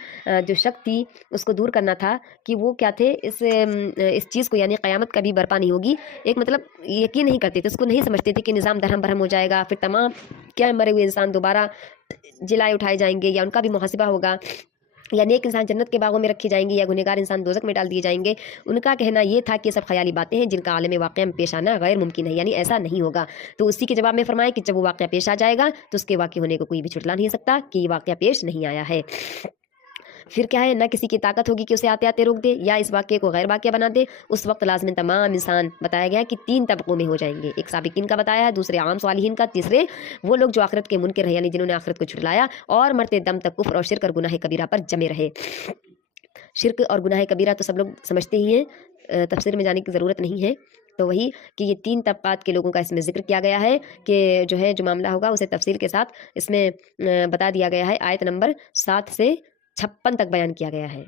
جو شک تھی اس کو دور کرنا تھا کہ وہ کیا تھے، اس چیز کو یعنی قیامت کبھی برپا نہیں ہوگی، ایک مطلب یقین نہیں کرتے تھے، اس کو نہیں سمجھتے تھے کہ نظام درہم برہم ہو جائے گا، پھر تمام کیا مرے ہوئے انسان دوبارہ جلائے اٹھائے جائیں گے یا ان کا بھی محاسبہ ہوگا، یا نیک انسان جنت کے باغوں میں رکھے جائیں گے یا گنہگار انسان دوزخ میں ڈال دیے جائیں گے۔ ان کا کہنا یہ تھا کہ یہ سب خیالی باتیں ہیں جن کا عالم واقعہ میں پیش آنا غیر ممکن ہے، یعنی ایسا نہیں ہوگا۔ تو اسی کے جواب میں فرمایا کہ جب وہ واقعہ پیش آ جائے گا تو اس کے واقع ہونے کو کوئی بھی چھٹلا نہیں سکتا کہ یہ واقعہ پیش نہیں آیا ہے۔ پھر کیا ہے، نہ کسی کی طاقت ہوگی کہ اسے آتے آتے روک دے یا اس واقعے کو غیر واقعہ بنا دے۔ اس وقت لازماً تمام انسان بتایا گیا کہ 3 طبقوں میں ہو جائیں گے، ایک سابقین کا بتایا ہے، دوسرے عام صالحین کا، تیسرے وہ لوگ جو آخرت کے منکر ہیں یعنی جنہوں نے آخرت کو جھٹلایا اور مرتے دم تک کفر اور شرک اور گناہ کبیرہ پر جمے رہے۔ شرک اور گناہ کبیرہ تو سب لوگ سمجھتے ہی ہیں، تفسیر میں جانے کی ضرورت نہیں ہے۔ تو وہی کہ یہ 3 طبقات کے لوگوں کا اس میں ذکر کیا گیا ہے کہ جو ہے جو معاملہ ہوگا اسے تفصیل کے ساتھ اس میں بتا دیا گیا ہے، آیت نمبر 7 سے 56 تک بیان کیا گیا ہے۔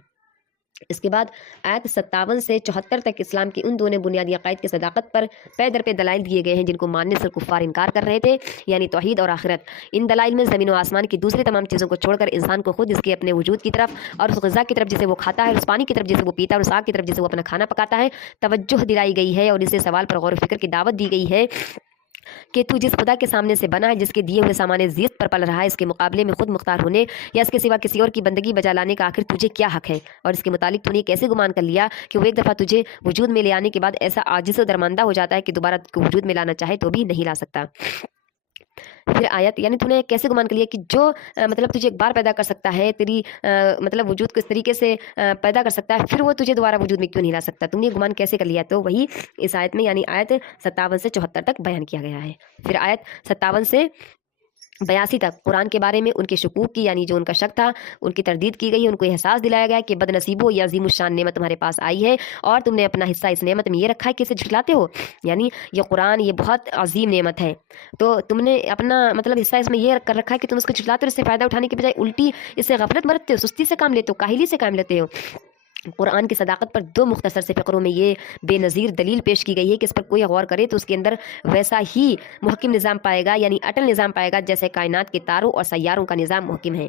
اس کے بعد آیت 57 سے 74 تک اسلام کی ان دونوں بنیادی عقائد کی صداقت پر پے در پہ دلائل دیے گئے ہیں جن کو ماننے سے کفار انکار کر رہے تھے، یعنی توحید اور آخرت۔ ان دلائل میں زمین و آسمان کی دوسری تمام چیزوں کو چھوڑ کر انسان کو خود اس کے اپنے وجود کی طرف اور اس غذا کی طرف جسے وہ کھاتا ہے، اس پانی کی طرف جسے وہ پیتا ہے اور اس آگ کی طرف جسے وہ اپنا کھانا پکاتا ہے توجہ دلائی گئی ہے، اور اسے سوال پر غور و فکر کی دعوت دی گئی ہے کہ تو جس خدا کے سامنے سے بنا ہے، جس کے دیے ہوئے سامان زیست پر پل رہا ہے، اس کے مقابلے میں خود مختار ہونے یا اس کے سوا کسی اور کی بندگی بجا لانے کا آخر تجھے کیا حق ہے، اور اس کے متعلق تو نے کیسے گمان کر لیا کہ وہ ایک دفعہ تجھے وجود میں لے آنے کے بعد ایسا عاجز و درماندہ ہو جاتا ہے کہ دوبارہ وجود میں لانا چاہے تو بھی نہیں لا سکتا۔ پھر آیت یعنی تو نے کیسے گمان کر لیا کہ جو مطلب تجھے ایک بار پیدا کر سکتا ہے، تیری مطلب وجود کو اس طریقے سے پیدا کر سکتا ہے، پھر وہ تجھے دوبارہ وجود میں کیوں نہیں لا سکتا، تم نے گمان کیسے کر لیا؟ تو وہی اس آیت میں یعنی آیت 57 سے 74 تک بیان کیا گیا ہے۔ پھر آیت 57 سے 82 تک قرآن کے بارے میں ان کے شکوک کی یعنی جو ان کا شک تھا ان کی تردید کی گئی، ان کو احساس دلایا گیا کہ بد نصیبو یہ عظیم الشان نعمت تمہارے پاس آئی ہے اور تم نے اپنا حصہ اس نعمت میں یہ رکھا ہے کہ اسے جھٹلاتے ہو، یعنی یہ قرآن یہ بہت عظیم نعمت ہے تو تم نے اپنا مطلب حصہ اس میں یہ کر رکھا ہے کہ تم اس کو جھٹلاتے ہو، اس سے فائدہ اٹھانے کے بجائے الٹی اس سے غفلت برتتے ہو، سستی سے کام لیتے ہو، کاہلی سے کام لیتے ہو۔ قرآن کی صداقت پر 2 مختصر سے فقروں میں یہ بے نظیر دلیل پیش کی گئی ہے کہ اس پر کوئی غور کرے تو اس کے اندر ویسا ہی محکم نظام پائے گا، یعنی اٹل نظام پائے گا جیسے کائنات کے تاروں اور سیاروں کا نظام محکم ہے،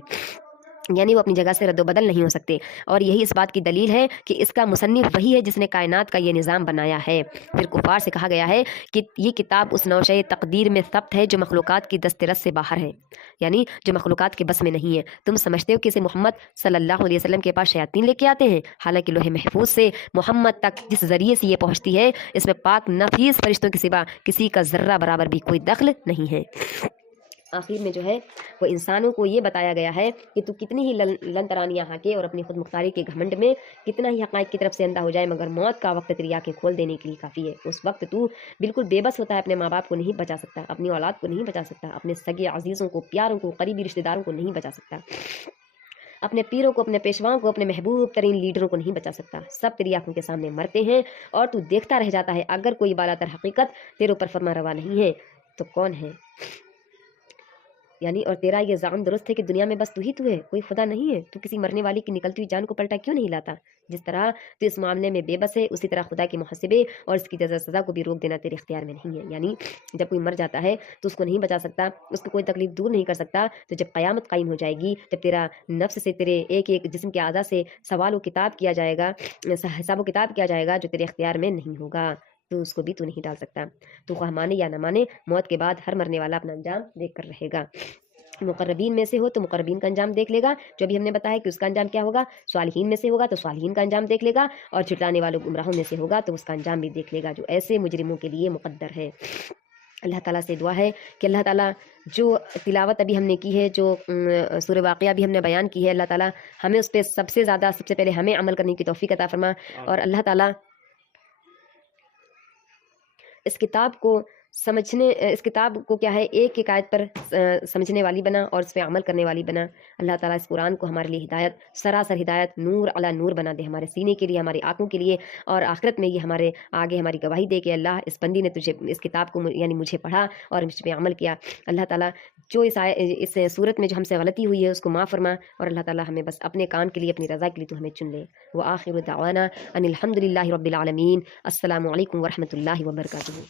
یعنی وہ اپنی جگہ سے رد و بدل نہیں ہو سکتے، اور یہی اس بات کی دلیل ہے کہ اس کا مصنف وہی ہے جس نے کائنات کا یہ نظام بنایا ہے۔ پھر کفار سے کہا گیا ہے کہ یہ کتاب اس نوشۂ تقدیر میں ثبت ہے جو مخلوقات کی دست رس سے باہر ہے، یعنی جو مخلوقات کے بس میں نہیں ہے۔ تم سمجھتے ہو کہ اسے محمد صلی اللہ علیہ وسلم کے پاس شیاطین لے کے آتے ہیں، حالانکہ لوح محفوظ سے محمد تک جس ذریعے سے یہ پہنچتی ہے اس میں پاک نفیس فرشتوں کے سوا کسی کا ذرہ برابر بھی کوئی دخل نہیں ہے۔ آخر میں جو ہے وہ انسانوں کو یہ بتایا گیا ہے کہ تو کتنی ہی لن ترانیاں ہاکے اور اپنی خود مختاری کے گھمنڈ میں کتنا ہی حقائق کی طرف سے اندھا ہو جائے، مگر موت کا وقت تیری آنکھیں کھول دینے کے لیے کافی ہے۔ اس وقت تو بالکل بے بس ہوتا ہے، اپنے ماں باپ کو نہیں بچا سکتا، اپنی اولاد کو نہیں بچا سکتا، اپنے سگے عزیزوں کو، پیاروں کو، قریبی رشتہ داروں کو نہیں بچا سکتا، اپنے پیروں کو، اپنے پیشواؤں کو، اپنے محبوب ترین لیڈروں کو نہیں بچا سکتا، سب تیری آنکھوں کے سامنے مرتے ہیں اور تو دیکھتا رہ جاتا ہے۔ اگر کوئی بالا تر حقیقت تیرے اوپر فرما روا نہیں ہے تو کون ہے؟ یعنی اور تیرا یہ زعم درست ہے کہ دنیا میں بس تو ہی تو ہے، کوئی خدا نہیں ہے، تو کسی مرنے والی کی نکلتی ہوئی جان کو پلٹا کیوں نہیں لاتا؟ جس طرح تو اس معاملے میں بے بس ہے اسی طرح خدا کے محاسبے اور اس کی جزا سزا کو بھی روک دینا تیرے اختیار میں نہیں ہے۔ یعنی جب کوئی مر جاتا ہے تو اس کو نہیں بچا سکتا، اس کو کوئی تکلیف دور نہیں کر سکتا، تو جب قیامت قائم ہو جائے گی، جب تیرا نفس سے تیرے ایک ایک جسم کے اعضاء سے سوال و کتاب کیا جائے گا، حساب و کتاب کیا جائے گا جو تیرے اختیار میں نہیں ہوگا، تو اس کو بھی تو نہیں ڈال سکتا۔ تو خواہ مانے یا نہ مانے، موت کے بعد ہر مرنے والا اپنا انجام دیکھ کر رہے گا۔ مقربین میں سے ہو تو مقربین کا انجام دیکھ لے گا، جو بھی ہم نے بتایا کہ اس کا انجام کیا ہوگا، صالحین میں سے ہوگا تو صالحین کا انجام دیکھ لے گا، اور جھٹلانے والوں گمراہوں میں سے ہوگا تو اس کا انجام بھی دیکھ لے گا، جو ایسے مجرموں کے لیے مقدر ہے۔ اللہ تعالیٰ سے دعا ہے کہ اللہ تعالیٰ جو تلاوت ابھی ہم نے کی ہے، جو سورہ واقعہ بھی ہم نے بیان کی ہے، اللہ تعالیٰ ہمیں اس پہ سب سے پہلے ہمیں عمل کرنے کی توفیق عطا فرما، اور اللہ تعالیٰ اس کتاب کو اس کتاب کو کیا ہے ایک ایک آیت پر سمجھنے والی بنا اور اس پہ عمل کرنے والی بنا۔ اللہ تعالیٰ اس قرآن کو ہمارے لیے ہدایت، سراسر ہدایت، نور علی نور بنا دے، ہمارے سینے کے لیے، ہماری آنکھوں کے لیے، اور آخرت میں یہ ہمارے آگے ہماری گواہی دے کہ اللہ اس بندی نے تجھے اس کتاب کو یعنی مجھے پڑھا اور مجھ پہ عمل کیا۔ اللہ تعالیٰ جو اس صورت میں جو ہم سے غلطی ہوئی ہے اس کو معاف فرما، اور اللہ تعالیٰ ہمیں بس اپنے کام کے لیے، اپنی رضا کے لیے تو ہمیں چن لے۔ وآخر دعوانا ان الحمد للہ رب العالمین۔ السلام علیکم ورحمۃ اللہ وبرکاتہ۔